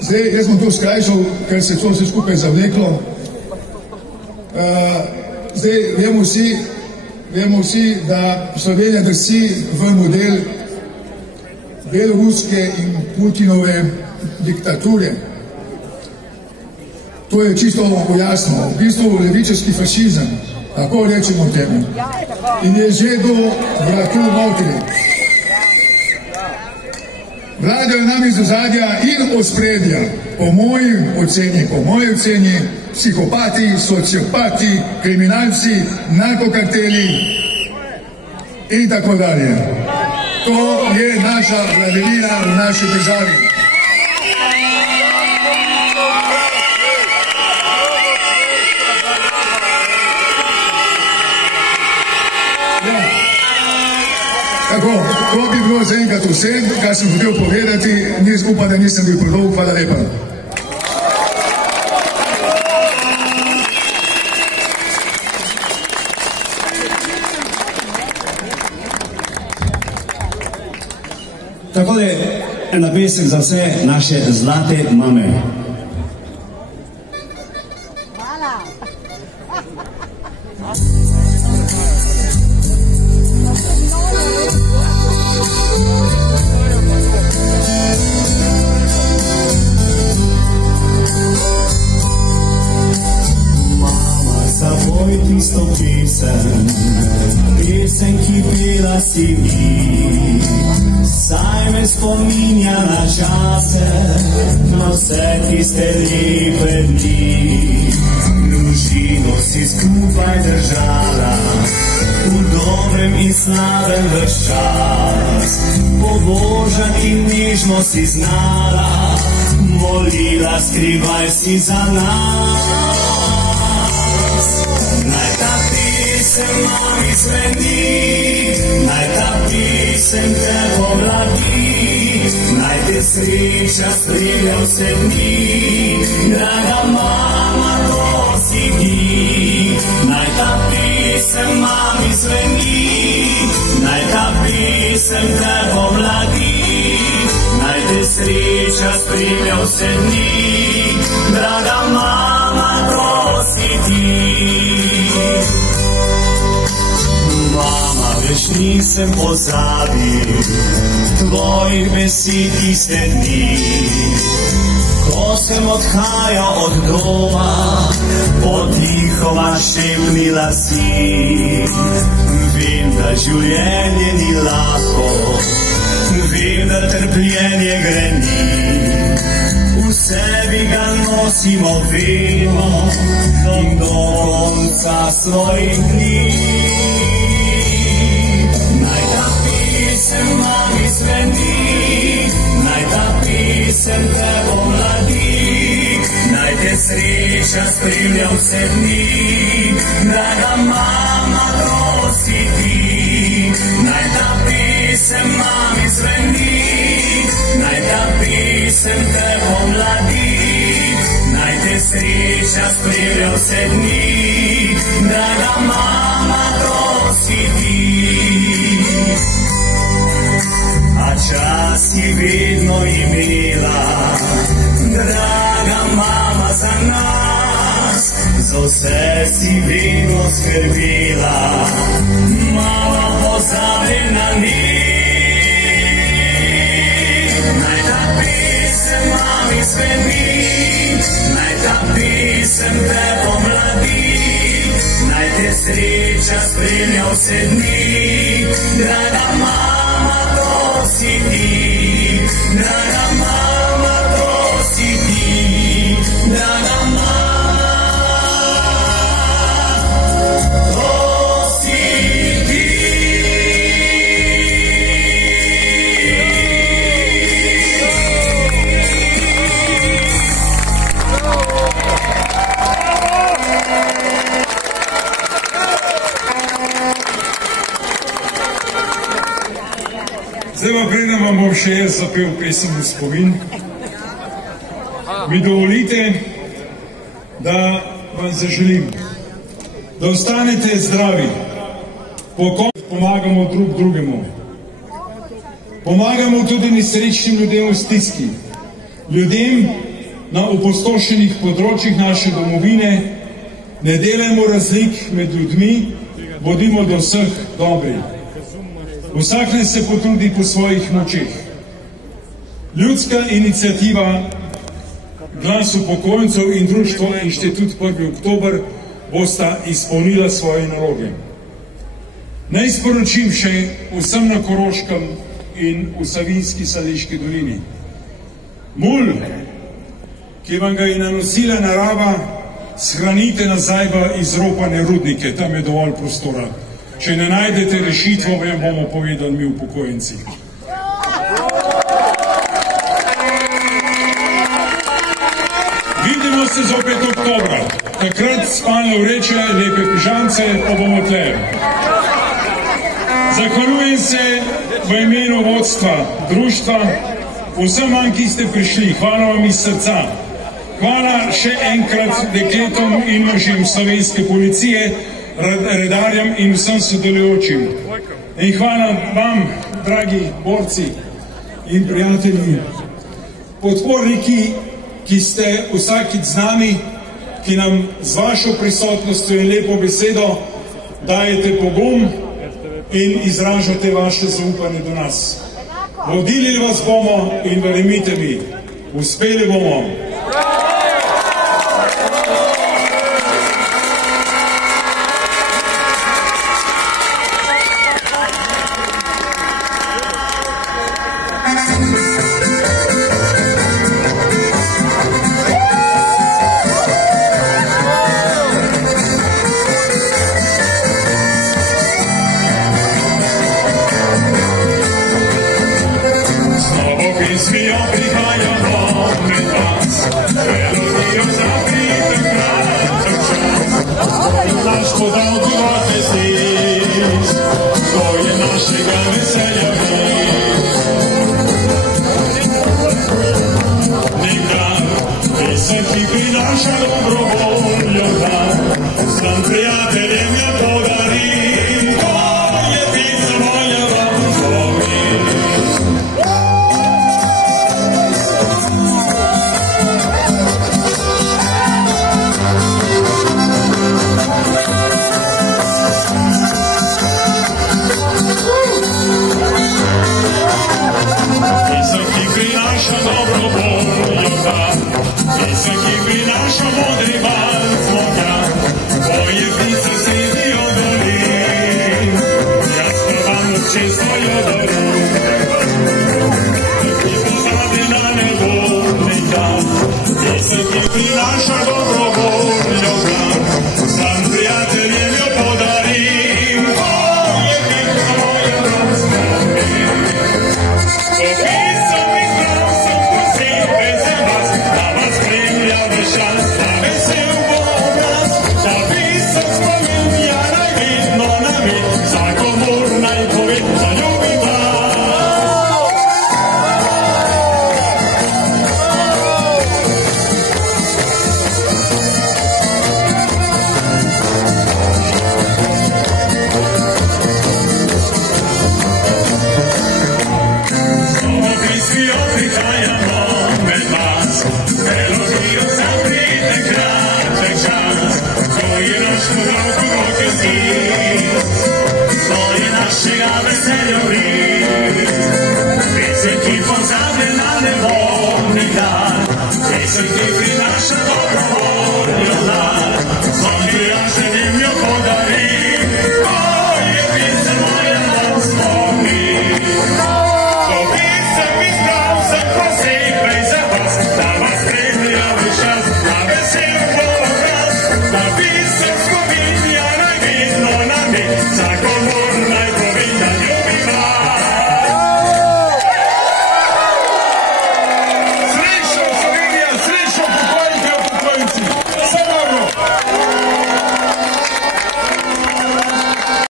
Zdaj, jaz bom to skrajšal, ker se to vse skupaj zavleklo. Zdaj, vemo vsi, da Slovenija drsi v model beloruske in Putinove diktature. To je čisto jasno. V bistvu levičarski fašizem, tako rečemo temu. In je že do vratu notri. Vladajo nam iz ozadja in ospredja, po moji oceni, psihopati, sociopati, kriminalci, narkokarteli in tako dalje. To je naša vladavina v naši državi. Tako, to bi bilo zaenkrat vse, kar sem hotel povedati. Upam, da nisem bil predolg. Hvala lepa. Takole ena pesem za vse naše zlate mame. Hvala. Zavoj tisto pesem, ki pela si mi, saj me spominja na čase, na vse tiste lepe dni. Družino si skupaj držala, v dobrem in slabem ves čas, pobožati nežno si znala, molila skrivaj si za nas. Naj ta pesem mami zveni, naj ta pesem te pobladi, naj te sreča spremlja vse dni, draga mama, to si ti. Naj ta pesem mami zveni, naj ta pesem te pobladi, naj te sreča spremlja vse dni, draga mama, to si ti. si ti. Mama, veš, nisem pozabil tvojih besed tiste dni, ko sem odhajal od doma, potihoma šepnila si. Vem, da življenje ni lahko, vem, da trpljenje greni, v sebi ga nosimo vedno in do konca svojih dni. Naj ta pisem mami zveni, naj ta pisem te pomladi, naj te sreča spremlja vse dni, draga mama, to si ti. Naj ta pisem mami zveni, naj ta pisem te pomladi, naj te sreča spremlja vse dni, draga mama, to si ti. A čas si vedno imela, draga mama, za nas, za vse si vedno skrbela, mama, pozabljena ni. Naj ta pisem mami zveni, naj ta pisem te pomladi, naj te sreča spremlja vse dni, draga mama, to si ti. Draga mama, to si ti. Draga mama, to si ti. Zdaj pa preden vam bom še jaz zapel pesem v spomin, mi dovolite, da vam zaželim, da ostanete zdravi, pomagamo drug drugemu. Pomagamo tudi nesrečnim ljudem v stiski, ljudem na opustošenih področjih naše domovine, ne delajmo razlik med ljudmi, bodimo do vseh dobri. Vsak naj se potrudi po svojih močeh. Ljudska iniciativa Glas upokojencev in društvo Inštitut 1. oktober bosta izpolnila svoje naloge. Naj sporočim še vsem na Koroškem in v Savinjski Šaleški dolini. Mulj, ki vam ga je nanosila narava, shranite nazaj v izropane rudnike, tam je dovolj prostora. Če ne najdete rešitvo, vam bomo povedali mi upokojenci. Vidimo se zopet oktobra. Takrat spalne vreče, lepe pižamce, pa bomo tle. Zahvaljujem se v imenu vodstva društva vsem vam, ki ste prišli. Hvala vam iz srca. Hvala še enkrat dekletom in možem slovenske policije, redarjem in vsem sodelujočim. In hvala vam, dragi borci in prijatelji, podporniki, ki ste vsakič z nami, ki nam z vašo prisotnostjo in lepo besedo dajete pogum in izražate vaše zaupanje do nas. Vodili vas bomo in verjemite mi, uspeli bomo. vas, melodijo sam